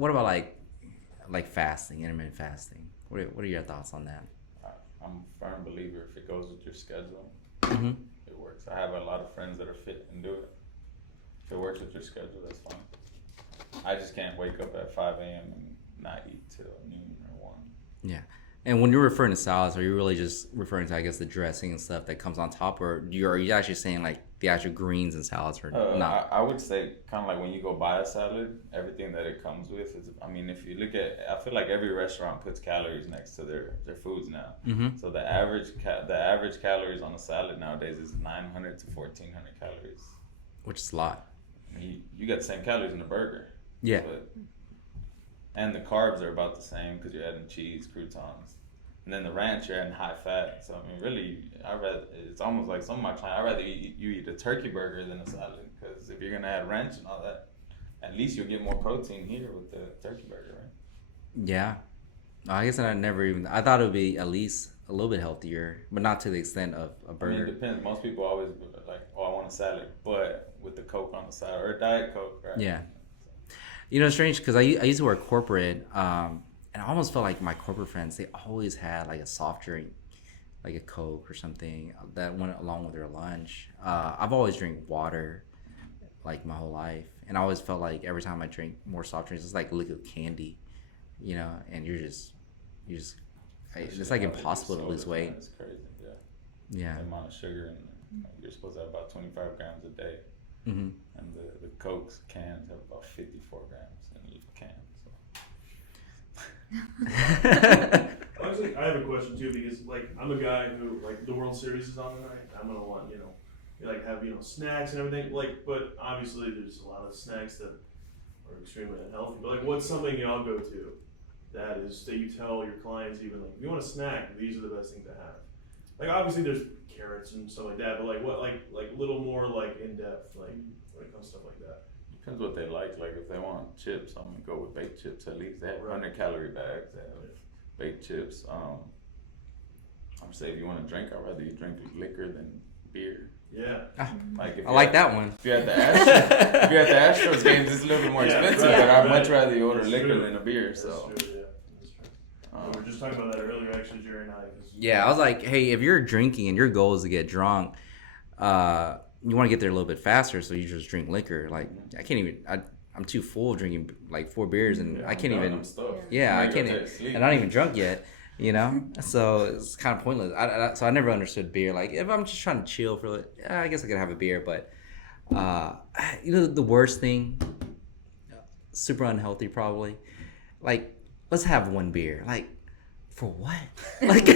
like fasting, intermittent fasting? What are your thoughts on that? I'm a firm believer if it goes with your schedule, Mm-hmm. it works. I have a lot of friends that are fit and do it. If it works with your schedule, that's fine. I just can't wake up at 5 a.m. and not eat till noon or 1. Yeah. And when you're referring to salads, are you really just referring to, I guess, the dressing and stuff that comes on top, or are you actually saying like the actual greens and salads are not? I would say kind of like when you go buy a salad, everything that it comes with is. I mean, if you look at, I feel like every restaurant puts calories next to their foods now. Mm-hmm. So the average calories on a salad nowadays is 900 to 1,400 calories. Which is a lot. You got the same calories in a burger. Yeah. And the carbs are about the same because you're adding cheese, croutons. And then the ranch, you're adding high fat. So, I mean, really, it's almost like some of my clients, I'd rather you eat a turkey burger than a salad. Because if you're going to add ranch and all that, at least you'll get more protein here with the turkey burger, right? Yeah. I guess I thought it would be at least a little bit healthier, but not to the extent of a burger. I mean, it depends. Most people always like, oh, I want a salad, but with the Coke on the side, or a Diet Coke, right? Yeah. You know, it's strange because I used to work corporate, and I almost felt like my corporate friends, they always had like a soft drink, like a Coke or something that went along with their lunch. I've always drank water like my whole life, and I always felt like every time I drink more soft drinks, it's like liquid candy, you know, and it's like impossible to lose weight. It's crazy, yeah. Yeah. The amount of sugar, and you're supposed to have about 25 grams a day. Mm-hmm. And the Coke's cans have about 54 grams in each can. So. Actually, I have a question too, because like I'm a guy who, like, the World Series is on tonight. I'm gonna want, like have snacks and everything. Like, but obviously there's a lot of snacks that are extremely unhealthy. But like, what's something y'all go to that you tell your clients, even like, if you want a snack, these are the best things to have. Like, obviously there's carrots and stuff like that, but like what, like a little more like in depth, like when it comes to stuff like that. Depends what they like. Like if they want chips, I'm gonna go with baked chips. At least they have 100-calorie bags. They have baked chips. I'm saying if you want to drink, I'd rather you drink liquor than beer. Yeah. Like I like that one. If you're at the Astros games, it's a little bit more expensive, but I'd much rather you order liquor than a beer. That's So. true, yeah. That's true. We were just talking about that earlier, actually, Jerry and I. Yeah, I was like, hey, if you're drinking and your goal is to get drunk, you want to get there a little bit faster, so you just drink liquor. Like, I can't even. I'm too full drinking like 4 beers, and I can't even. Yeah, I can't. And I'm not even drunk yet. You know, so it's kind of pointless. So I never understood beer. Like, if I'm just trying to chill for, I guess I could have a beer. But the worst thing, super unhealthy, probably. Like, let's have one beer. Like, for what? Like,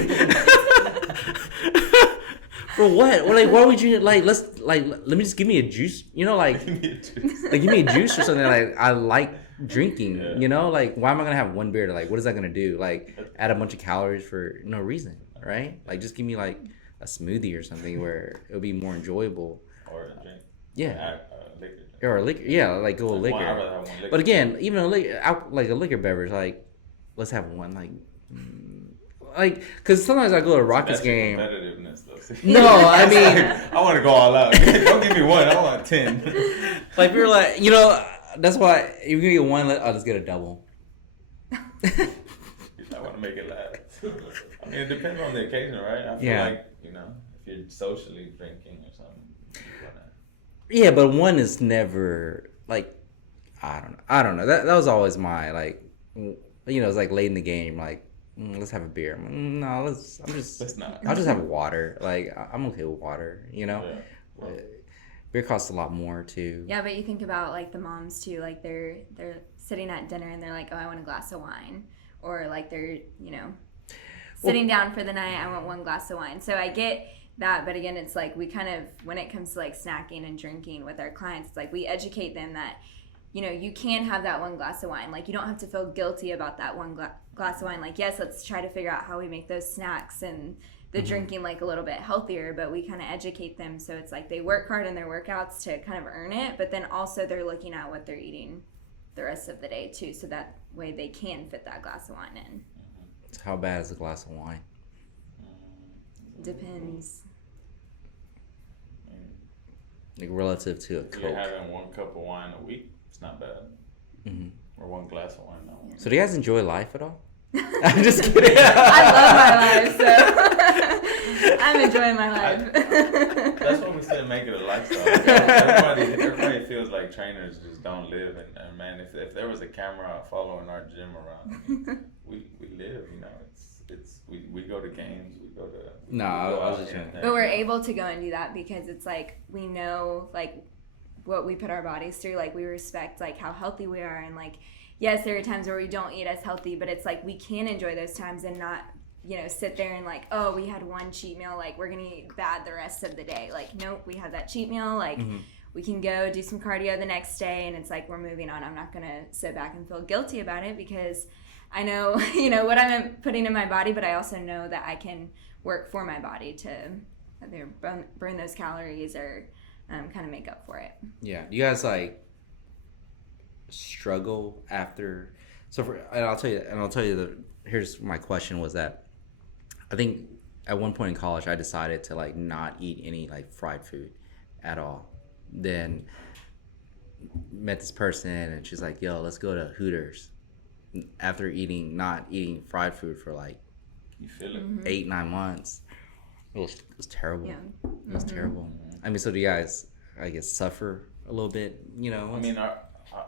for what? Like, why would you let me just give me a juice. You know, like, give me a juice or something. Like, I like drinking. Yeah. You know, like, why am I gonna have one beer? Like, what is that gonna do? Like, add a bunch of calories for no reason, right? Like, just give me like a smoothie or something where it'll be more enjoyable. Or a drink. Yeah. Liquor. Or a liquor. Yeah, like go with liquor. I'd rather have one liquor. But again, even a liquor beverage, like, let's have one. Like, because sometimes I go to a Rockets game. Competitiveness, though. No, I mean, I want to go all out. Don't give me one. I want 10. Like, you're like, that's why if you're gonna get one, I'll just get a double. I want to make it last. I mean, it depends on the occasion, right? I feel like, if you're socially drinking or something. Yeah, but one is never like, I don't know. That was always my it's like late in the game, like, let's have a beer. No, I'll just have water. Like, I'm okay with water, Yeah. Beer costs a lot more too. Yeah, but you think about like the moms too, like they're sitting at dinner and they're like, oh, I want a glass of wine, or like they're sitting down for the night, I want 1 glass of wine. So I get that, but again, it's like we kind of, when it comes to like snacking and drinking with our clients, it's like we educate them that, you know, you can have that 1 glass of wine. Like, you don't have to feel guilty about that 1 glass of wine. Like, yes, let's try to figure out how we make those snacks and the drinking like a little bit healthier, but we kind of educate them. So it's like they work hard in their workouts to kind of earn it, but then also they're looking at what they're eating the rest of the day too. So that way they can fit that glass of wine in. How bad is a glass of wine? Depends. Like relative to a Coke. You're having 1 cup of wine a week, it's not bad. Or 1 glass of wine, no. So do you guys enjoy life at all? I'm just kidding. I love my life, so I'm enjoying my life. That's what we said, make it a lifestyle. Everybody feels like trainers just don't live. And man, if there was a camera following our gym around, I mean, we live, you know. We go to games, we go to... I was just saying. But we're able to go and do that because it's like we know like what we put our bodies through. Like, we respect like how healthy we are, and like, yes, there are times where we don't eat as healthy, but it's like we can enjoy those times and not, you know, sit there and like, oh, we had 1 cheat meal, like we're gonna eat bad the rest of the day. Like, nope, we had that cheat meal, like we can go do some cardio the next day, and it's like we're moving on. I'm not gonna sit back and feel guilty about it because I know, you know, what I'm putting in my body, but I also know that I can work for my body to either burn those calories or kind of make up for it. Yeah. Do you guys like struggle after? And I'll tell you here's my question was that I think at one point in college I decided to like not eat any like fried food at all. Then met this person and she's like, yo, let's go to Hooters. After not eating fried food for like you feel it 8-9 months, it was terrible. Yeah. It was terrible. I mean, so do you guys, I guess, suffer a little bit? You know, I mean,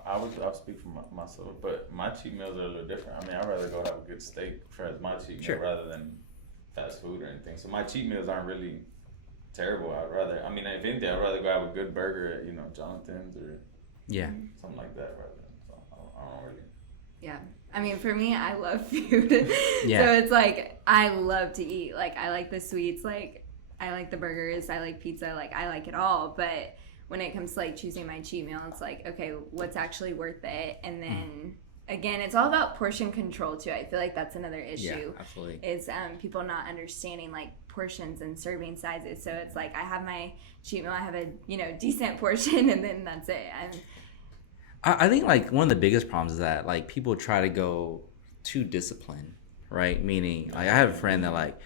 I'll speak for myself, but my cheat meals are a little different. I mean, I'd rather go have a good steak as my cheat meal rather than fast food or anything. So my cheat meals aren't really terrible. If anything, I'd rather go have a good burger at, you know, Johnathan's or something like that rather than. So I don't really. Yeah. I mean, for me, I love food. Yeah. So it's like, I love to eat. Like, I like the sweets. Like, I like the burgers. I like pizza. Like, I like it all. But when it comes to, like, choosing my cheat meal, it's like, okay, what's actually worth it? And then, again, it's all about portion control, too. I feel like that's another issue. Yeah, absolutely. Is people not understanding, like, portions and serving sizes. So it's like, I have my cheat meal. I have a, you know, decent portion, and then that's it. I think like one of the biggest problems is that like people try to go too disciplined, right? Meaning like I have a friend that like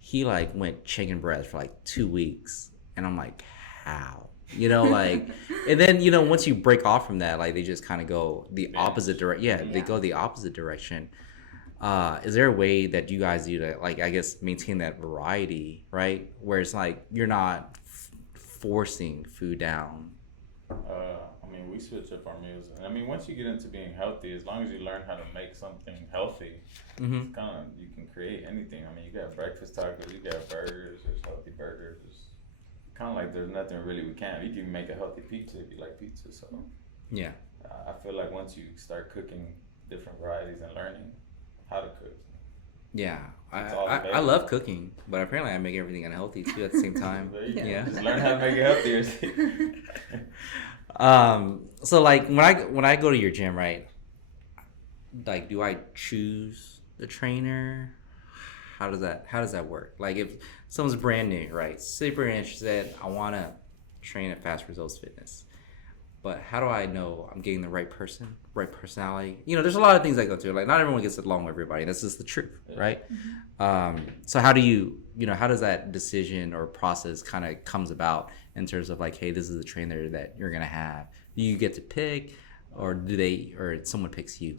he like went chicken breast for like 2 weeks, and I'm like, how? You know, like, and then, you know, once you break off from that, like they just kind of go the opposite direction. Yeah, they go the opposite direction. Is there a way that you guys do to like, I guess, maintain that variety, right? Where it's like you're not forcing food down. We switch up our meals. And I mean, once you get into being healthy, as long as you learn how to make something healthy, it's kind of, you can create anything. I mean, you got breakfast tacos, you got burgers, there's healthy burgers. It's kind of like there's nothing really we can't. You can make a healthy pizza if you like pizza. So yeah, I feel like once you start cooking different varieties and learning how to cook. Yeah, I love cooking, but apparently I make everything unhealthy too at the same time. Yeah, just learn how to make it healthier. So like when I go to your gym, right? Like, do I choose the trainer? How does that work? Like, if someone's brand new, right? Super interested, I want to train at Fast Results Fitness. But how do I know I'm getting the right person, right personality? You know, there's a lot of things that go through. Like, not everyone gets along with everybody. That's just the truth, right? So how do you know, how does that decision or process kind of comes about in terms of like, hey, this is the trainer that you're gonna have? Do you get to pick, or someone picks you?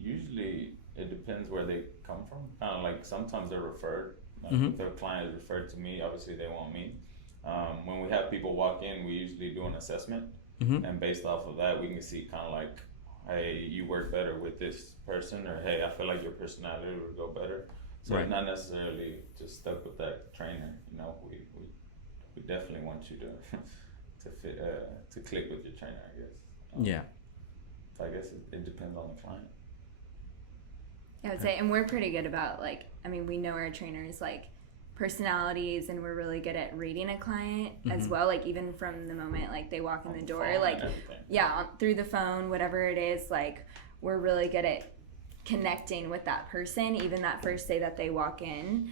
Usually, it depends where they come from. Kind of like sometimes they're referred. Like if their client is referred to me, obviously they want me. When we have people walk in, we usually do an assessment. And based off of that, we can see kind of like, hey, you work better with this person, or hey, I feel like your personality would go better. So it's not necessarily just stuck with that trainer. You know, we definitely want you to click with your trainer, I guess. So I guess it depends on the client. I would say, and we're pretty good about like, I mean, we know our trainers like personalities, and we're really good at reading a client as well. Like even from the moment like they walk in the door, like through the phone, whatever it is, like we're really good at connecting with that person, even that first day that they walk in.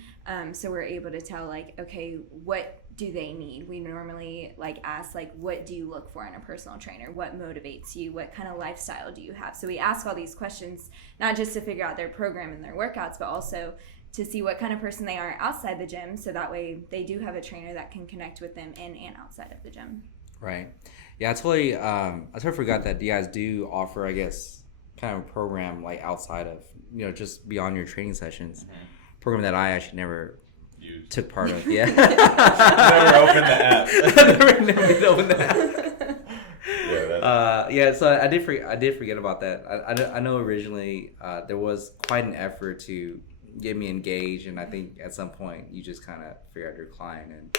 So we're able to tell like, okay, what do they need? We normally like ask like, what do you look for in a personal trainer? What motivates you? What kind of lifestyle do you have? So we ask all these questions, not just to figure out their program and their workouts, but also to see what kind of person they are outside the gym. So that way they do have a trainer that can connect with them in and outside of the gym. Right. Yeah, I totally forgot that you guys do offer, I guess, kind of a program like outside of, just beyond your training sessions. Program that I actually never took part of. Yeah. Never opened the app. never opened the app. So I did forget about that. I know originally there was quite an effort to get me engaged, and I think at some point you just kind of figured out your client, and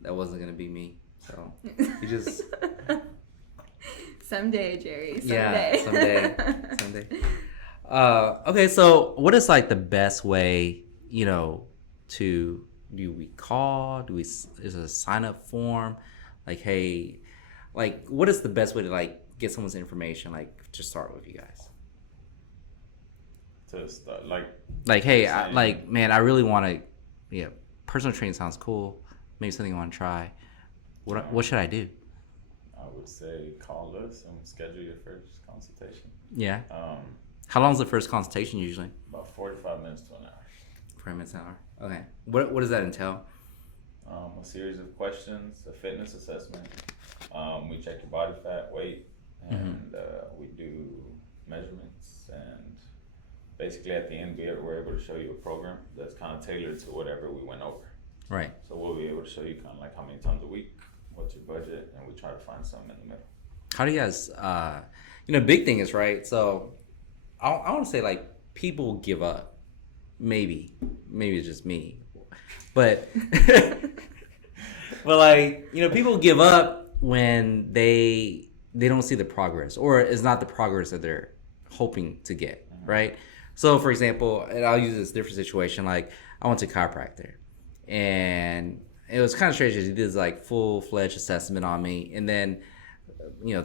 that wasn't going to be me. So you just someday, Jerry. Someday. Yeah, someday. Okay, so what is like the best way, do we call? Is it a sign up form? Like, hey, like what is the best way to like get someone's information, like to start with you guys? To start, hey, I really want to, personal training sounds cool. Maybe something I want to try. What should I do? I would say call us and schedule your first consultation. Yeah. How long is the first consultation usually? About 45 minutes to an hour. 40 minutes an hour. Okay. What does that entail? A series of questions, a fitness assessment. We check your body fat, weight, and we do measurements. And basically at the end, we're able to show you a program that's kind of tailored to whatever we went over. Right. So we'll be able to show you kind of like how many times a week, what's your budget, and we try to find something in the middle. How do you guys, big thing is, right, so I want to say like people give up. Maybe it's just me, but like, people give up when they don't see the progress, or it's not the progress that they're hoping to get, right? So for example, and I'll use this different situation, like I went to chiropractor, and it was kind of strange because he did like full-fledged assessment on me, and then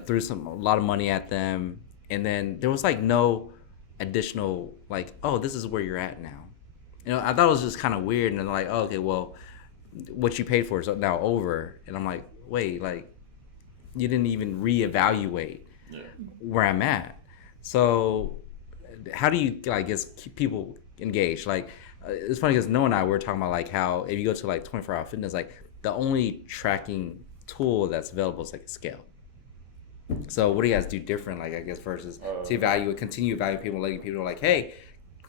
threw a lot of money at them, and then there was like no additional like, oh, this is where you're at now. I thought it was just kind of weird, and then like, oh, okay, well, what you paid for is now over, and I'm like, wait, like you didn't even reevaluate where I'm at. So how do you, I guess, keep people engaged? Like it's funny because Noah and I were talking about like how if you go to like 24-hour fitness, like the only tracking tool that's available is like a scale. So what do you guys do different, like I guess, versus to continue evaluating people, letting people know like, hey,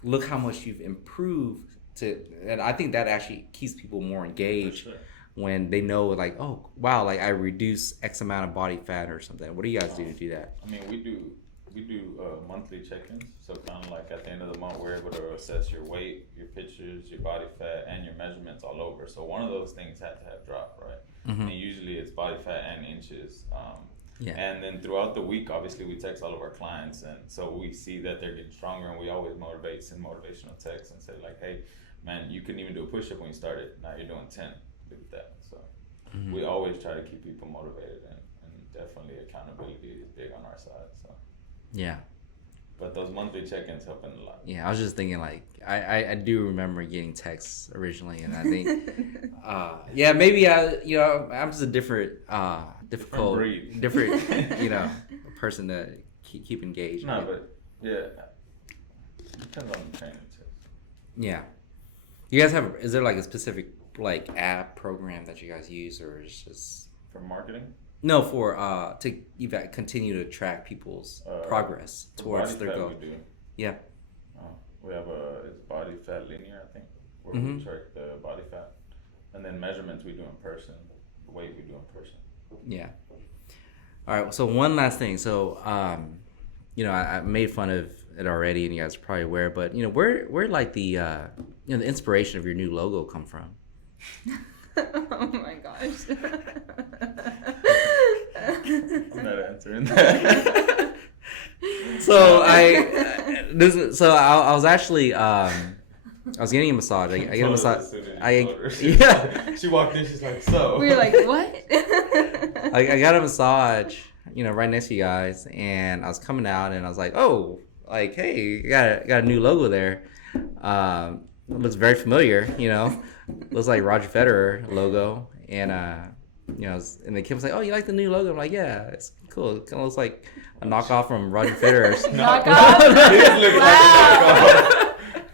look how much you've improved and I think that actually keeps people more engaged when they know like, oh wow, like I reduced X amount of body fat or something. What do you guys do to do that? I mean, we do monthly check-ins, so kind of like at the end of the month we're able to assess your weight, your pictures, your body fat, and your measurements all over. So one of those things had to have dropped, right? And usually it's body fat and inches. And then throughout the week, obviously we text all of our clients, and so we see that they're getting stronger, and we always send motivational texts and say like, hey man, you couldn't even do a push-up when you started, now you're doing 10, do that. So we always try to keep people motivated, and definitely accountability is big on our side. So yeah, but those monthly check-ins helping a lot. Yeah, I was just thinking like I do remember getting texts originally, and I think maybe I'm just a different breed. Person to keep engaged. No, but depends on the training too. Yeah, you guys is there like a specific like app program that you guys use, or is just for marketing? No, for to continue to track people's progress towards their goal. We do. Yeah. We have it's body fat linear, I think, where we track the body fat, and then measurements we do in person, the weight we do in person. Yeah. All right. So one last thing. So I made fun of it already, and you guys are probably aware, but where like the the inspiration of your new logo come from? Oh my gosh. I'm not answering that. So I was actually I was getting a massage. I get a massage. Yeah. She walked in. She's like, so. We were like, what? I got a massage, right next to you guys, and I was coming out, and I was like, oh, like, hey, you got a new logo there. It looks very familiar, looks like Roger Federer logo, and and the kid was like, oh, you like the new logo? I'm like, yeah, it's cool. It kind of looks like a knockoff from Roger Federer's. Knockoff?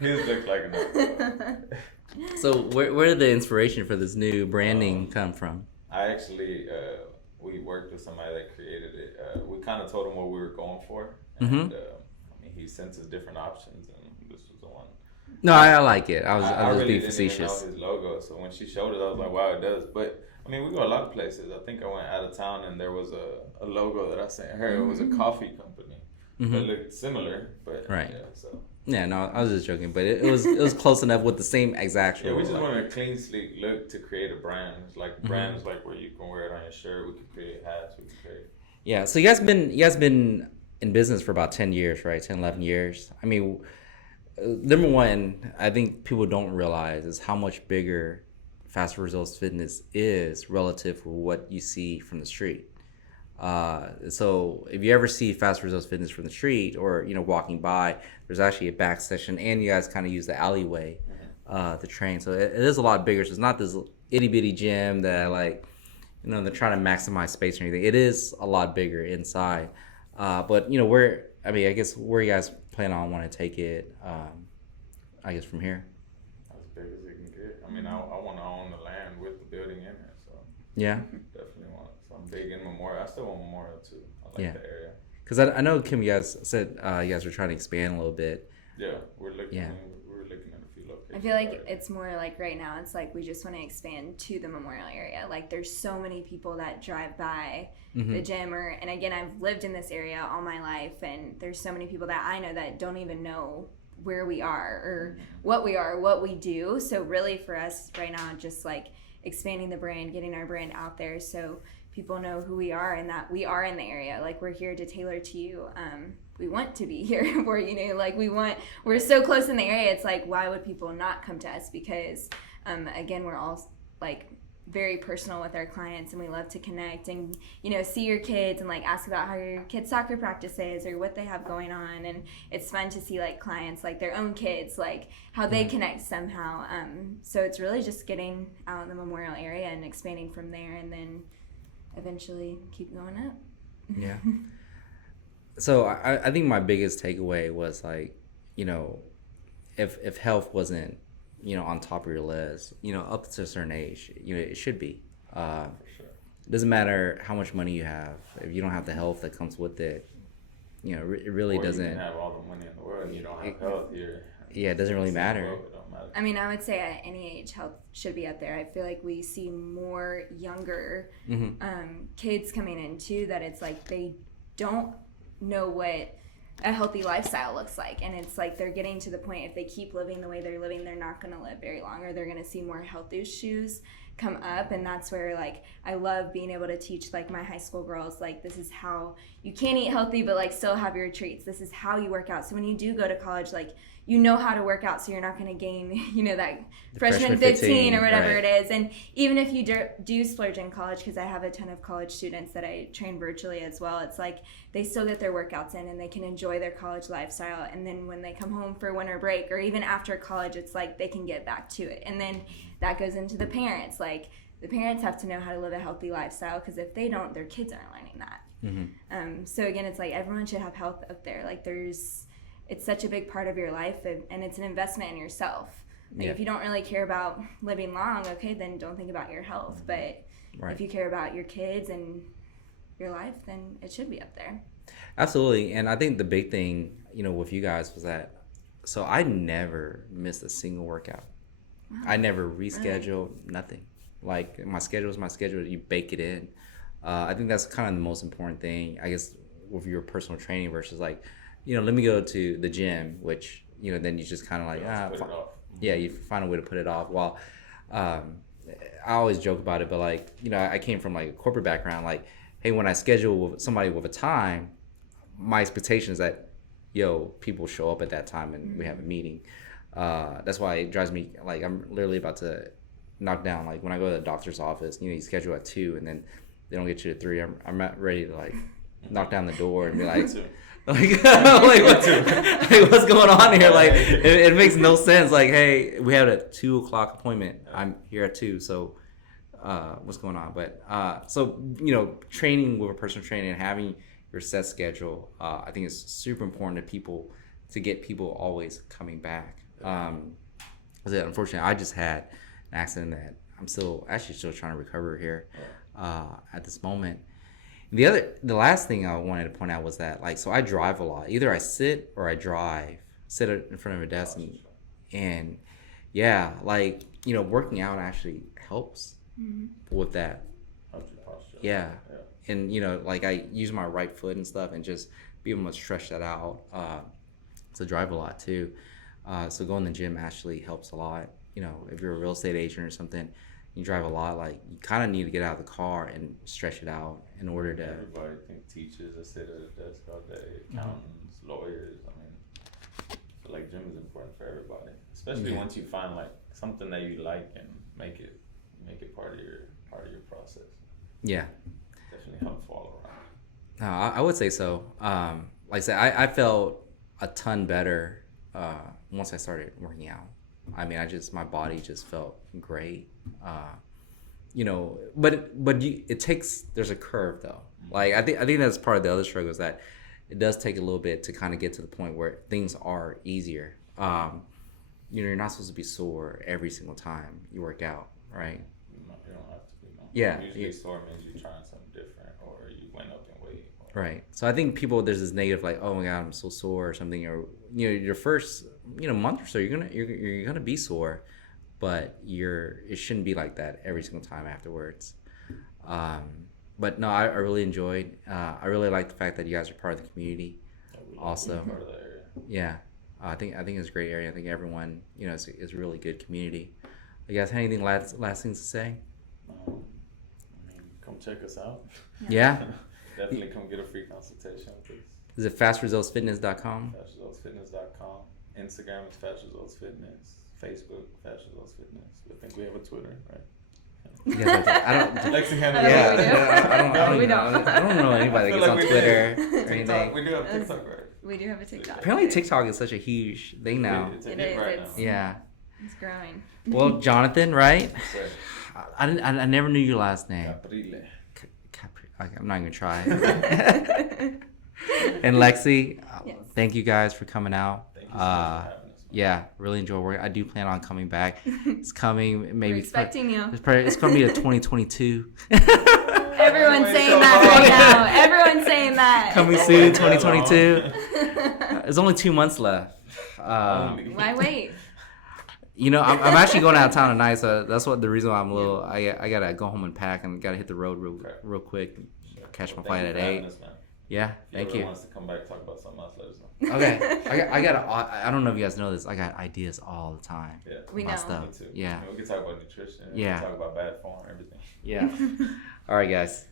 His looks like a knockoff. So where did the inspiration for this new branding come from? I actually, we worked with somebody that created it. We kind of told him what we were going for, and he sent us different options, and this was the one. No, I like it. I was really being didn't facetious. Even know his logo, so when she showed it, I was like, wow, it does. But I mean, we go a lot of places. I think I went out of town, and there was a logo that I sent her. It was a coffee company. It looked similar, but right. Yeah, so. Yeah, no, I was just joking, but it was close enough with the same exact. Yeah, we just wanted a clean, sleek look to create a brand. It's like brands like where you can wear it on your shirt. We could create hats. We could create. Yeah, so you guys been in business for about 10 years, right? 10, 11 years. I mean, number one, I think people don't realize is how much bigger Faster Results Fitness is relative to what you see from the street. So if you ever see Fast Results Fitness from the street or walking by, there's actually a back section, and you guys kind of use the alleyway to train. So it is a lot bigger. So it's not this itty bitty gym that they're trying to maximize space or anything. It is a lot bigger inside. But I guess where you guys plan on want to take it? I guess from here. As big as it can get. I mean, I want to own the land with the building in it. So yeah. Definitely want something big in Memorial. I still want Memorial too. I like the area. Because I know, Kim, you guys said you guys were trying to expand a little bit. Yeah, we're looking at a few locations. I feel like it's more like right now, it's like we just want to expand to the Memorial area. Like there's so many people that drive by the gym, and again, I've lived in this area all my life, and there's so many people that I know that don't even know where we are or what we do. So really for us right now, just like expanding the brand, getting our brand out there so people know who we are and that we are in the area. Like we're here to tailor to you. We want to be here for we're so close in the area. It's like, why would people not come to us? Because again, we're all like very personal with our clients, and we love to connect and see your kids and like ask about how your kids' soccer practice is or what they have going on. And it's fun to see like clients, like their own kids, like how they connect somehow. So it's really just getting out in the Memorial area and expanding from there, and then eventually keep going up. Yeah. So I think my biggest takeaway was if health wasn't on top of your list, up to a certain age, it should be. For sure. It doesn't matter how much money you have if you don't have the health that comes with it. It really doesn't. You can have all the money in the world and you don't have health here. Yeah, it doesn't really matter. I mean, I would say at any age, health should be up there. I feel like we see more younger kids coming in too, that it's like they don't know what a healthy lifestyle looks like, and it's like they're getting to the point, if they keep living the way they're living, they're not going to live very long, or they're going to see more health issues come up. And that's where like I love being able to teach like my high school girls, like this is how you can eat healthy but like still have your treats. This is how you work out, so when you do go to college, like how to work out, so you're not going to gain that freshman 15 or whatever it is. And even if you do splurge in college, because I have a ton of college students that I train virtually as well, it's like they still get their workouts in and they can enjoy their college lifestyle, and then when they come home for winter break or even after college, it's like they can get back to it. And then that goes into the parents. Like the parents have to know how to live a healthy lifestyle, because if they don't, their kids aren't learning that. So again, it's like everyone should have health up there. Like it's such a big part of your life, and it's an investment in yourself. Like if you don't really care about living long, okay, then don't think about your health. But if you care about your kids and your life, then it should be up there. Absolutely. And I think the big thing, with you guys was that, so I never missed a single workout. Wow. I never rescheduled, nothing. Like my schedule is my schedule, you bake it in. I think that's kind of the most important thing, I guess, with your personal training versus like, let me go to the gym, which, then you just kind of like, you find a way to put it off. Well, I always joke about it, but like, I came from like a corporate background. Like, hey, when I schedule with somebody with a time, my expectation is that people show up at that time and we have a meeting. That's why it drives me, like, I'm literally about to knock down, like, when I go to the doctor's office, you schedule at 2 and then they don't get you at 3. I'm not ready to, like, knock down the door and be like, what's going on here? Like, it makes no sense. Like, hey, we had a 2 o'clock appointment. I'm here at 2, so what's going on? But so training with a personal trainer and having your set schedule, I think is super important to people, to get people always coming back. Unfortunately, I just had an accident that I'm still trying to recover here at this moment. The last thing I wanted to point out was that, like, so I drive a lot. Either I sit or I drive, sit in front of a desk, and yeah, like, working out actually helps with that. Yeah. And, like, I use my right foot and stuff and just be able to stretch that out. So drive a lot too. So going to the gym actually helps a lot. If you're a real estate agent or something, you drive a lot, like, you kind of need to get out of the car and stretch it out in order to. Everybody think teachers that sit at a desk all day, accountants, lawyers. I mean, I feel like gym is important for everybody, especially once you find, like, something that you like and make it part of your process. Yeah, definitely helpful all around. No, I would say so. Like I said, I felt a ton better once I started working out. I mean, my body just felt great. There's a curve though. Like, I think that's part of the other struggle, is that it does take a little bit to kind of get to the point where things are easier. You're not supposed to be sore every single time you work out, right? You don't have to be. No. Yeah. Usually sore means you're trying something different, or you went up in weight. Right. So I think there's this negative, like, oh my God, I'm so sore or something, or your first month or so you're gonna be sore, but it shouldn't be like that every single time afterwards. But no, I really enjoyed. I really like the fact that you guys are part of the community. Also, Part of the area. Yeah, I think it's a great area. I think everyone is a really good community. You guys have anything last things to say? I mean, come check us out. Yeah. Definitely come get a free consultation with us. Is it fastresultsfitness.com? Fastresultsfitness.com. Instagram is fastresultsfitness. Facebook, Fast Results Fitness. I think we have a Twitter, right? Yeah, I don't. Lexie handles I don't know anybody that gets on Twitter or anything. We do have TikTok, right? We do have a TikTok. Apparently, TikTok is such a huge thing now. It's a hit right now. Yeah. It's growing. Well, Johnathan, right? Sir. I never knew your last name. Caprille. Okay, I'm not gonna try. And Lexie, thank you guys for coming out. Thank you so much for having us. Yeah, really enjoy work. I do plan on coming back. It's coming. Maybe We're expecting you. It's gonna be a 2022. Everyone's saying that right now. Everyone's saying that. Coming soon, 2022. There's only 2 months left. Why wait? I'm actually going out of town tonight, so that's the reason why I'm a little. I gotta go home and pack and gotta hit the road real quick. Catch my flight at 8. Yeah, thank you. If wants to come back and talk about something else, let us know. Okay, I don't know if you guys know this. I got ideas all the time. Yeah, we know. Stuff. Me too. Yeah, we can talk about nutrition. Yeah, we can talk about bad form, everything. Yeah. All right, guys.